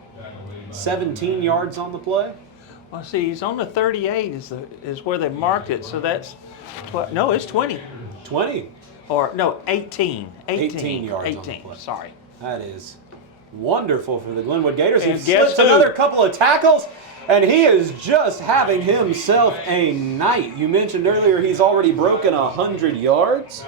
17 yards on the play. Well, see, he's on the 38 is where they marked it. So that's, no, it's 20. 20. Or, no, 18. 18 yards on the 18, play. sorry. That is wonderful for the Glenwood Gators. He And guess slips who? another couple of tackles, And he is just having himself a night. You mentioned earlier he's already broken 100 yards.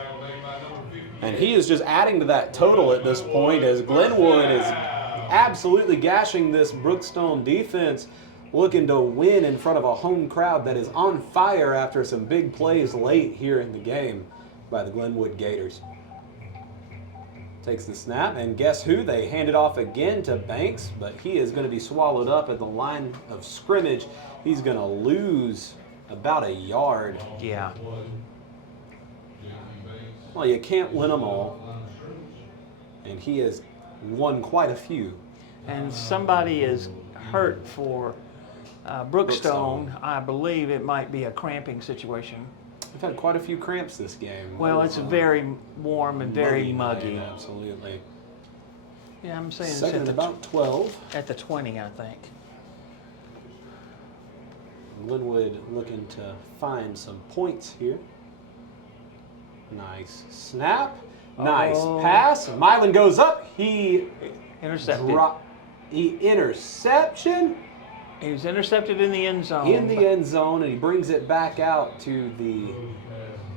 And he is just adding to that total at this point as Glenwood is absolutely gashing this Brookstone defense, looking to win in front of a home crowd that is on fire after some big plays late here in the game by the Glenwood Gators. Takes the snap, and guess who? They hand it off again to Banks, but he is going to be swallowed up at the line of scrimmage. He's going to lose about a yard. Yeah. Well, you can't win them all, and he has won quite a few. And somebody is hurt for Brookstone. I believe it might be a cramping situation. We've had quite a few cramps this game. Well, it's very warm and very muggy. Night, absolutely. Yeah, I'm saying Second it's and about 12. at the 20, I think. Glenwood looking to find some points here. Nice snap. Nice pass. Milan goes up. He Intercepted. Interception. He was intercepted in the end zone. In the end zone, and he brings it back out to the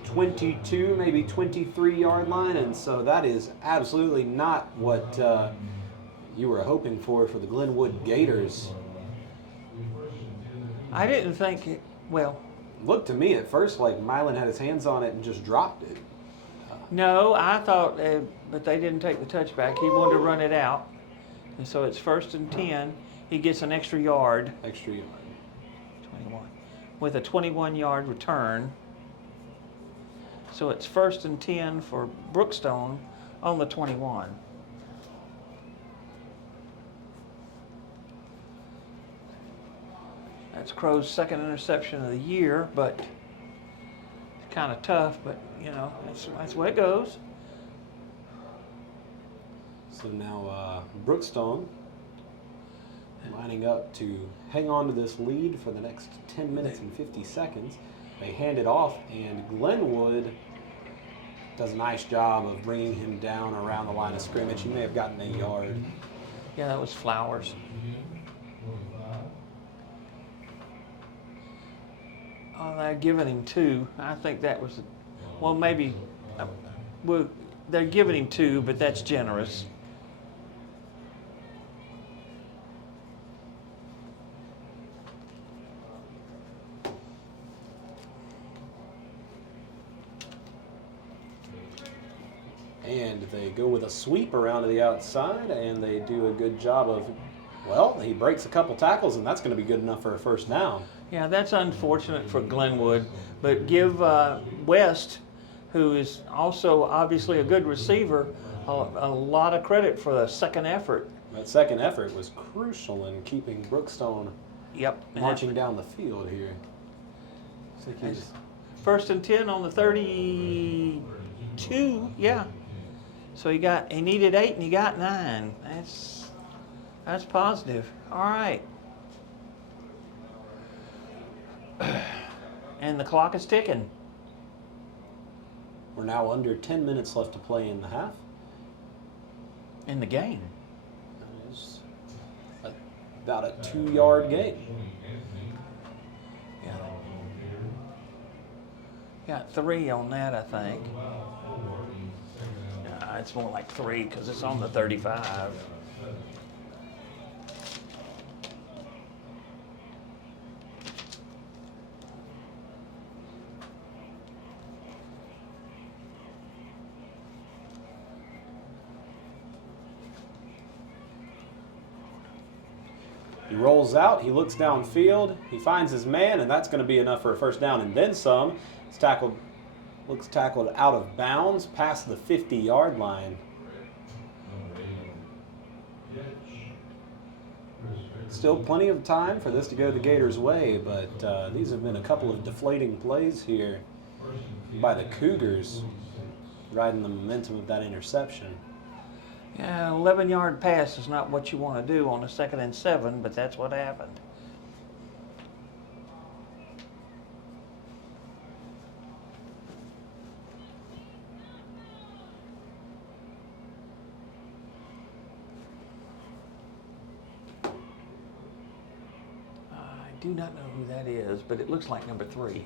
22, maybe 23-yard line, and so that is absolutely not what you were hoping for the Glenwood Gators. I didn't think it, well. Looked to me at first like Milan had his hands on it and just dropped it. No, I thought, but they didn't take the touchback. He wanted to run it out, and so it's 1st and 10. He gets an extra yard. Extra yard. 21. With a 21-yard return. So it's 1st and 10 for Brookstone on the 21. That's Crow's second interception of the year, but it's kind of tough, but you know, that's the way it goes. So now Brookstone lining up to hang on to this lead for the next 10 minutes and 50 seconds. They hand it off, and Glenwood does a nice job of bringing him down around the line of scrimmage. He may have gotten a yard. Yeah, that was Flowers. Oh, they're giving him 2. I think that was, well, maybe, well, they're giving him 2, but that's generous. And they go with a sweep around to the outside, and they do a good job of, well, he breaks a couple tackles, and that's going to be good enough for a first down. Yeah, that's unfortunate for Glenwood, but give West, who is also obviously a good receiver, a lot of credit for the second effort. That second effort was crucial in keeping Brookstone Yep. marching down the field here. I think he's 1st and 10 on the 32, yeah. So he needed 8 and he got 9. That's positive. All right. And the clock is ticking. We're now under 10 minutes left to play in the half. In the game. That is about a 2-yard gain. Yeah. Got 3 on that, I think. It's more like 3 because it's on the 35. He rolls out, he looks downfield, he finds his man, and that's going to be enough for a first down and then some. He's looks tackled out of bounds past the 50-yard line. Still plenty of time for this to go the Gators' way, but these have been a couple of deflating plays here by the Cougars, riding the momentum of that interception. Yeah, 11-yard pass is not what you want to do on a 2nd and 7, but that's what happened. do not know who that is, but it looks like number 3.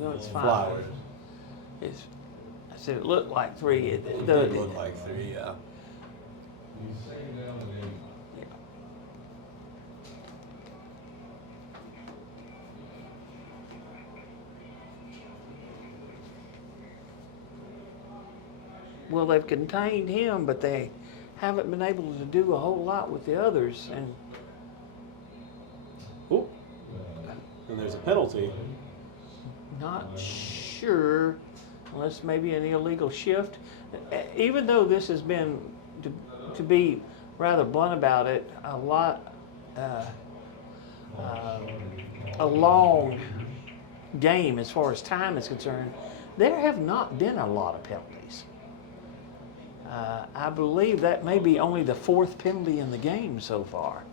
No, it's 5. Flowers. It's, I said it looked like 3. It did look like 3, yeah. Yeah. Well, they've contained him, but they haven't been able to do a whole lot with the others. And Ooh. And there's a penalty. not sure, unless maybe an illegal shift. Even though this has been, to be rather blunt about it, a long game as far as time is concerned, there have not been a lot of penalties. I believe that may be only the 4th penalty in the game so far.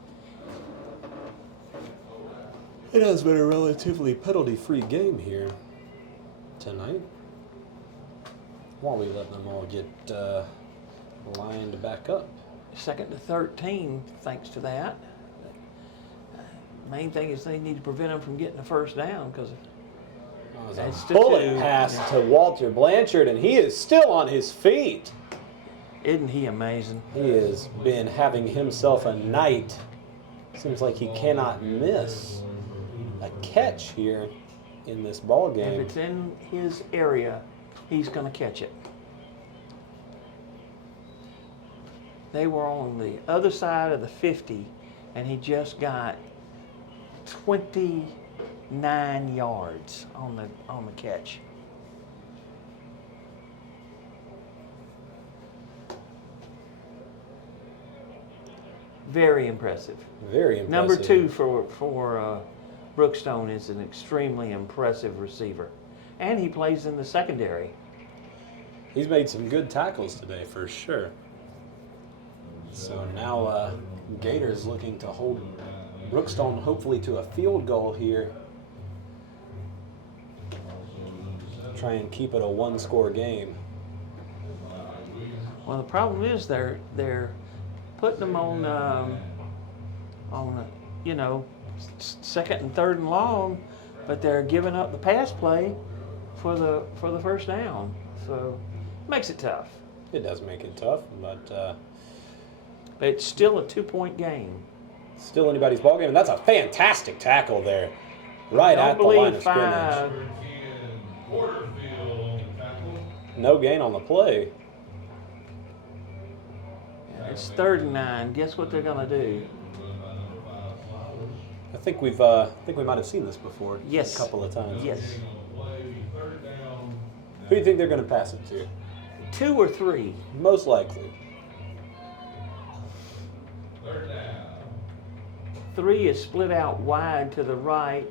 It has been a relatively penalty-free game here tonight. While we let them all get lined back up. 2nd to 13, thanks to that. Main thing is they need to prevent them from getting a first down because It's a bullet pass to Walter Blanchard, and he is still on his feet. Isn't he amazing? He has been having himself a night. Seems like he cannot miss a catch here in this ball game. If it's in his area, he's going to catch it. They were on the other side of the 50, and he just got 29 yards on the catch. Very impressive. Very impressive. Number 2 for Brookstone is an extremely impressive receiver, and he plays in the secondary. He's made some good tackles today for sure. So now Gators looking to hold Brookstone hopefully to a field goal here. Try and keep it a 1-score game. Well, the problem is they're putting them on 2nd and 3rd and long, but they're giving up the pass play for the first down. So it makes it tough. It does make it tough, but it's still a 2-point game. still anybody's ball game, and that's a fantastic tackle there, right at the line of scrimmage. No gain on the play. It's 3rd and 9. Guess what they're gonna do? I think we might have seen this before. Yes. A couple of times. Yes. Who do you think they're going to pass it to? 2 or 3. Most likely. 3 is split out wide to the right.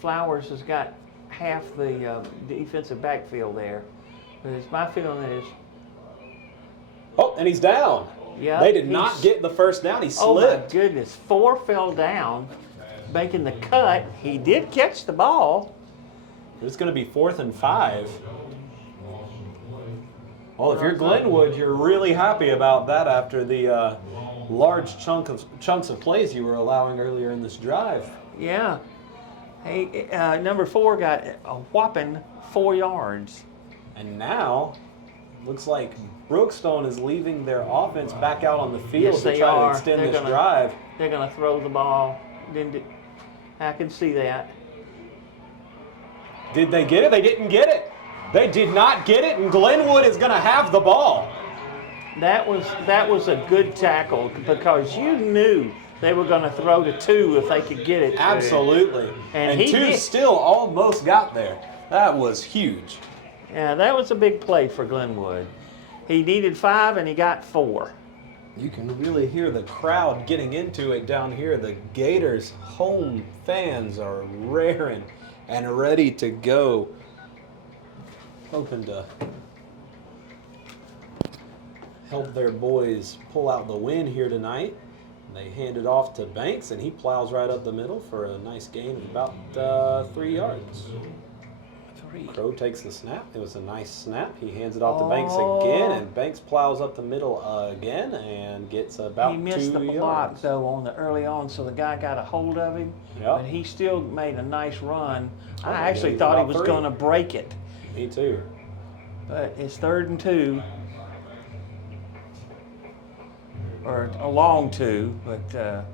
Flowers has got half the defensive backfield there. But it's my feeling is, Oh, and he's down. yeah, They did not get the first down. He Oh my slipped. goodness! 4 fell down, making the cut. He did catch the ball. It's going to be 4th and 5. Well, if you're Glenwood, you're really happy about that after the large chunks of plays you were allowing earlier in this drive. Yeah. Hey, number 4 got a whopping 4 yards. And now, looks like Brookstone is leaving their offense back out on the field Yes, to they try are. to extend They're this gonna- drive. They're going to throw the ball. I can see that. Did they get it? They didn't get it. They did not get it, and Glenwood is going to have the ball. That was a good tackle because you knew they were going to throw to 2 if they could get it. Absolutely. And he 2 did. still almost got there. That was huge. Yeah, that was a big play for Glenwood. He needed 5 and he got 4. You can really hear the crowd getting into it down here. The Gators home fans are raring and ready to go. Hoping to help their boys pull out the win here tonight. They hand it off to Banks, and he plows right up the middle for a nice gain of about 3 yards. 3. Crow takes the snap. It was a nice snap. He hands it off to Banks again, and Banks plows up the middle again and gets about 2 He yards. missed the block though on the early on, so the guy got a hold of him. Yep. But he still made a nice run. Oh, I actually he's thought he about was 3. going to break it, Me too. but it's 3rd and 2, or a long 2, but.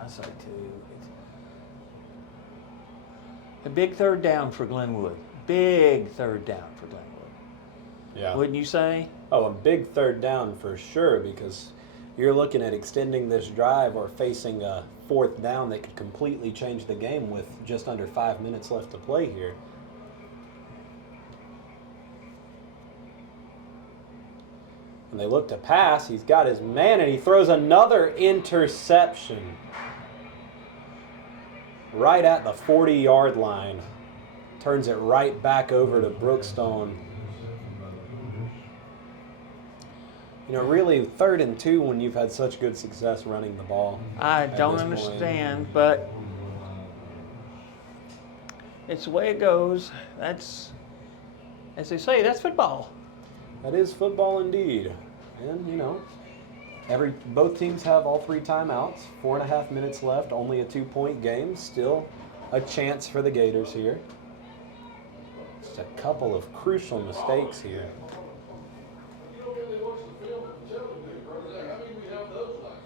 I say too. A big 3rd down for Glenwood. Big 3rd down for Glenwood. Yeah. Wouldn't you say? Oh, a big 3rd down for sure, because you're looking at extending this drive or facing a 4th down that could completely change the game with just under 5 minutes left to play here. And they look to pass. He's got his man, and he throws another interception right at the 40-yard line. Turns it right back over to Brookstone. You know, really 3rd and 2 when you've had such good success running the ball. I at don't this point. understand, but it's the way it goes. That's, as they say, that's football. That is football indeed. And, you know, both teams have all 3 timeouts, 4.5 minutes left, only a 2-point game. Still a chance for the Gators here. Just a couple of crucial mistakes here. You don't really watch the film and tell me, brother. How many we have those last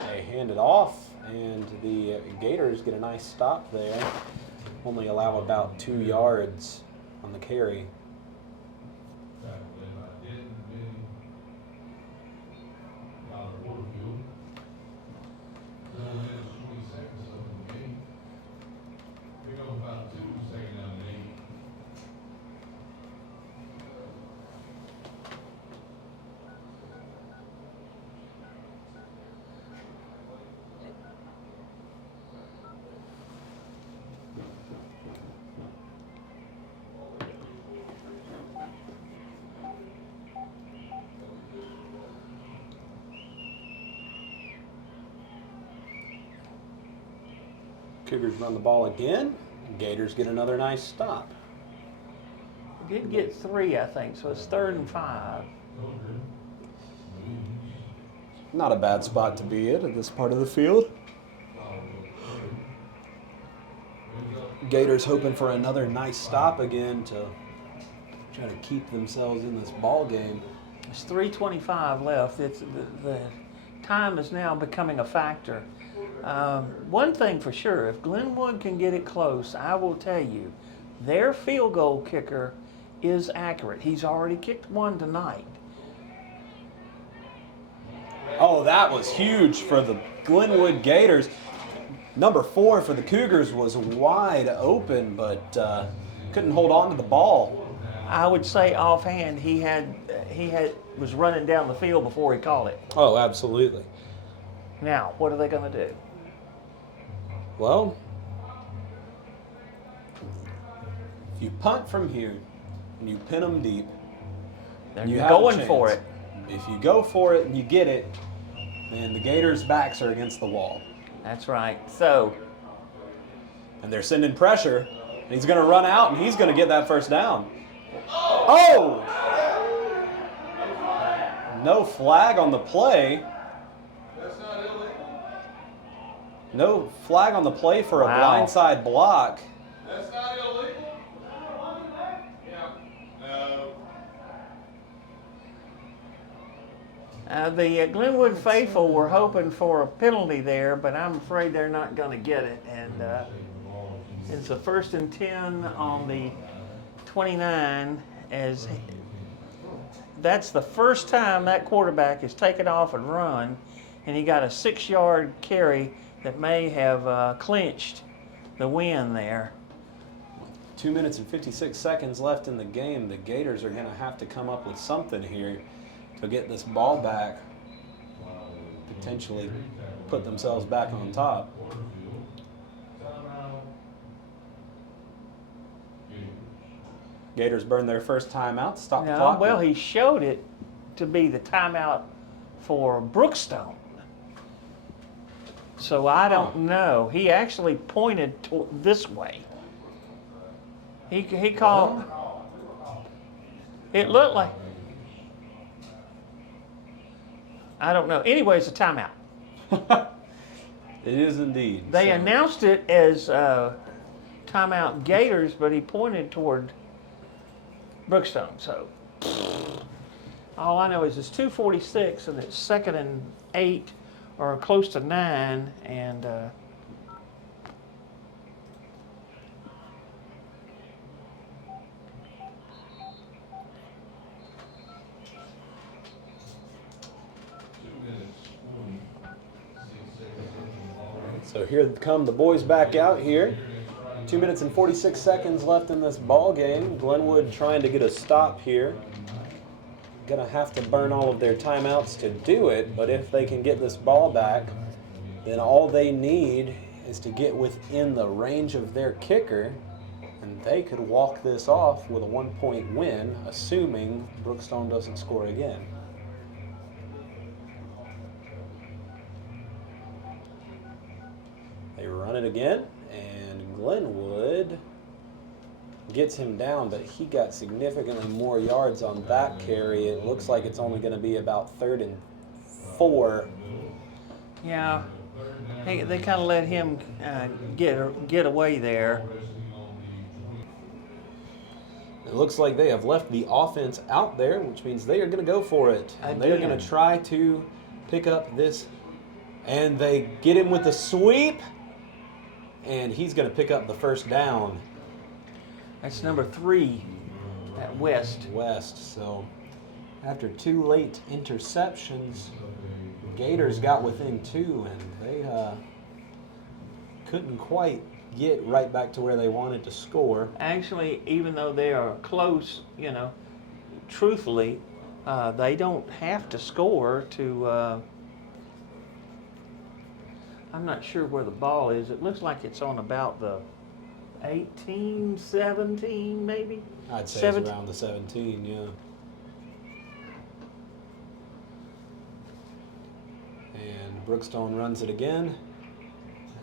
They hand it off, and the Gators get a nice stop there. Only allow about 2 yards on the carry. Cougars run the ball again. Gators get another nice stop. We did get 3, I think, so it's 3rd and 5. Not a bad spot to be at this part of the field. Gators hoping for another nice stop again to try to keep themselves in this ball game. It's 3:25 left. It's the time is now becoming a factor. One thing for sure, if Glenwood can get it close, I will tell you, their field goal kicker is accurate. He's already kicked one tonight. Oh, that was huge for the Glenwood Gators. Number 4 for the Cougars was wide open, but couldn't hold on to the ball. I would say offhand, he was running down the field before he caught it. Oh, absolutely. Now, what are they going to do? Well, if you punt from here and you pin them deep, They're you have a going for chance. it. If you go for it and you get it, then the Gators' backs are against the wall. That's right. So, And they're sending pressure. And he's going to run out, and he's going to get that first down. Oh! No flag on the play. That's not illegal. No flag on the play for a Wow. blindside block. That's not illegal. Yeah. No. the Glenwood faithful were hoping for a penalty there, but I'm afraid they're not going to get it. And it's a 1st and 10 on the 29, as that's the first time that quarterback has taken off and run, and he got a 6-yard carry that may have clinched the win there. 2 minutes and 56 seconds left in the game. The Gators are going to have to come up with something here to get this ball back, potentially put themselves back on top. Gators burn their first timeout to stop the No, clock. well, he showed it to be the timeout for Brookstone. So I don't know. He actually pointed this way. He called. It looked like. I don't know. Anyway, it's a timeout. It is indeed. They So, announced it as timeout Gators, but he pointed toward Brookstone. So all I know is it's 2:46 and it's 2nd and 8 or close to 9, and So here come the boys back out here. 2 minutes and 46 seconds left in this ball game. Glenwood trying to get a stop here. Gonna have to burn all of their timeouts to do it, but if they can get this ball back, then all they need is to get within the range of their kicker, and they could walk this off with a 1-point win, assuming Brookstone doesn't score again. They run it again, and Glenwood gets him down, but he got significantly more yards on that carry. It looks like it's only going to be about 3rd and 4. yeah, they kind of let him get away there. It looks like they have left the offense out there, which means they are going to go for it. And they're going to try to pick up this, and they get him with the sweep, and he's going to pick up the first down. That's number 3 at West. So after 2 late interceptions, Gators got within 2, and they couldn't quite get right back to where they wanted to score. Actually, even though they are close, truthfully, they don't have to score to. I'm not sure where the ball is. It looks like it's on about the 18, 17, maybe? I'd say 17. it's around the 17, yeah. And Brookstone runs it again.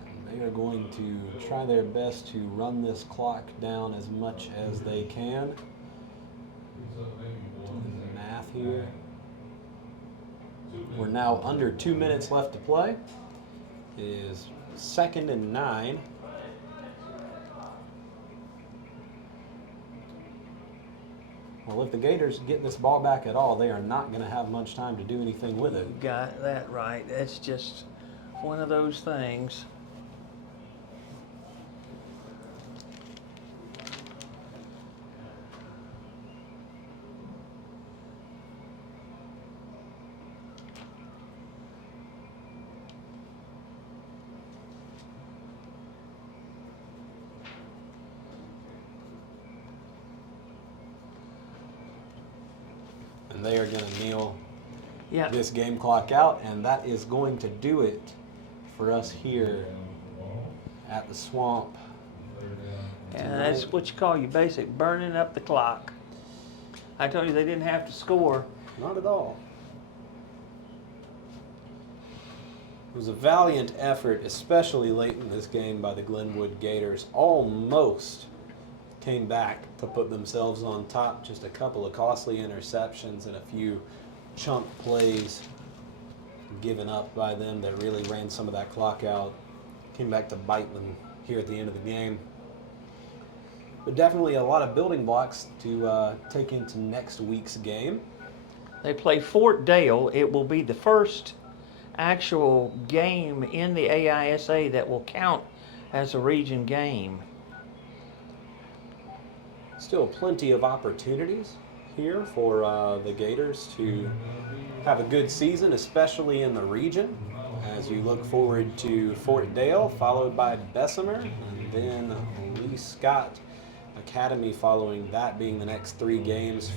And they are going to try their best to run this clock down as much as they can. Doing the math here. We're now under 2 minutes left to play. It is 2nd and 9. Well, if the Gators get this ball back at all, they are not going to have much time to do anything with it. Got that right. That's just one of those things. And they are going to kneel Yeah. this game clock out, and that is going to do it for us here at the Swamp. And that's what you call your basic burning up the clock. I told you they didn't have to score. Not at all. It was a valiant effort, especially late in this game, by the Glenwood Gators. Almost came back to put themselves on top. Just a couple of costly interceptions and a few chunk plays given up by them that really ran some of that clock out. Came back to bite them here at the end of the game. But definitely a lot of building blocks to take into next week's game. They play Fort Dale. It will be the first actual game in the AISA that will count as a region game. Still plenty of opportunities here for the Gators to have a good season, especially in the region, as you look forward to Fort Dale, followed by Bessemer, and then Lee Scott Academy following that, being the next 3 games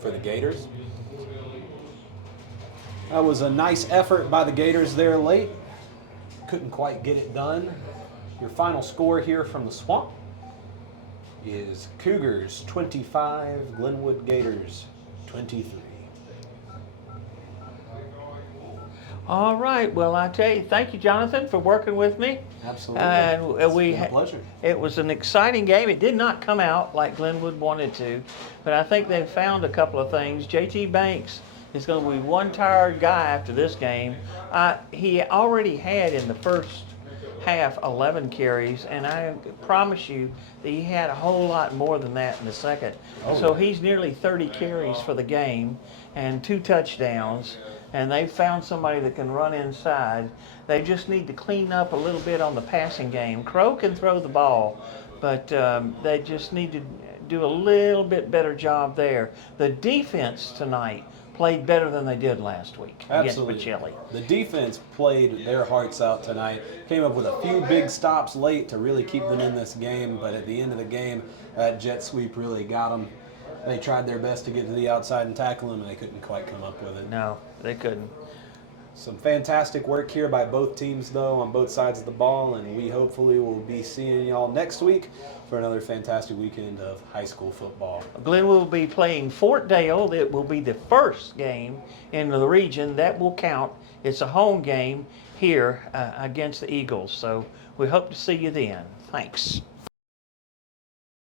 for the Gators. That was a nice effort by the Gators there late. Couldn't quite get it done. Your final score here from the Swamp is Cougars 25, Glenwood Gators 23. All right. Well, I tell you, thank you, Jonathan, for working with me. Absolutely. And It's been a pleasure. It was an exciting game. It did not come out like Glenwood wanted to, but I think they've found a couple of things. JT Banks is going to be one tired guy after this game. He already had in the first half 11 carries, and I promise you that he had a whole lot more than that in the second. So he's nearly 30 carries for the game and 2 touchdowns. And they've found somebody that can run inside. They just need to clean up a little bit on the passing game. Crow can throw the ball, but they just need to do a little bit better job there. The defense tonight played better than they did last week against Machilli. The defense played their hearts out tonight. Came up with a few big stops late to really keep them in this game, but at the end of the game, that jet sweep really got them. They tried their best to get to the outside and tackle him, and they couldn't quite come up with it. No, they couldn't. Some fantastic work here by both teams, though, on both sides of the ball, and we hopefully will be seeing y'all next week for another fantastic weekend of high school football. Glenwood will be playing Fort Dale. It will be the first game in the region. That will count. It's a home game here against the Eagles, so we hope to see you then. Thanks.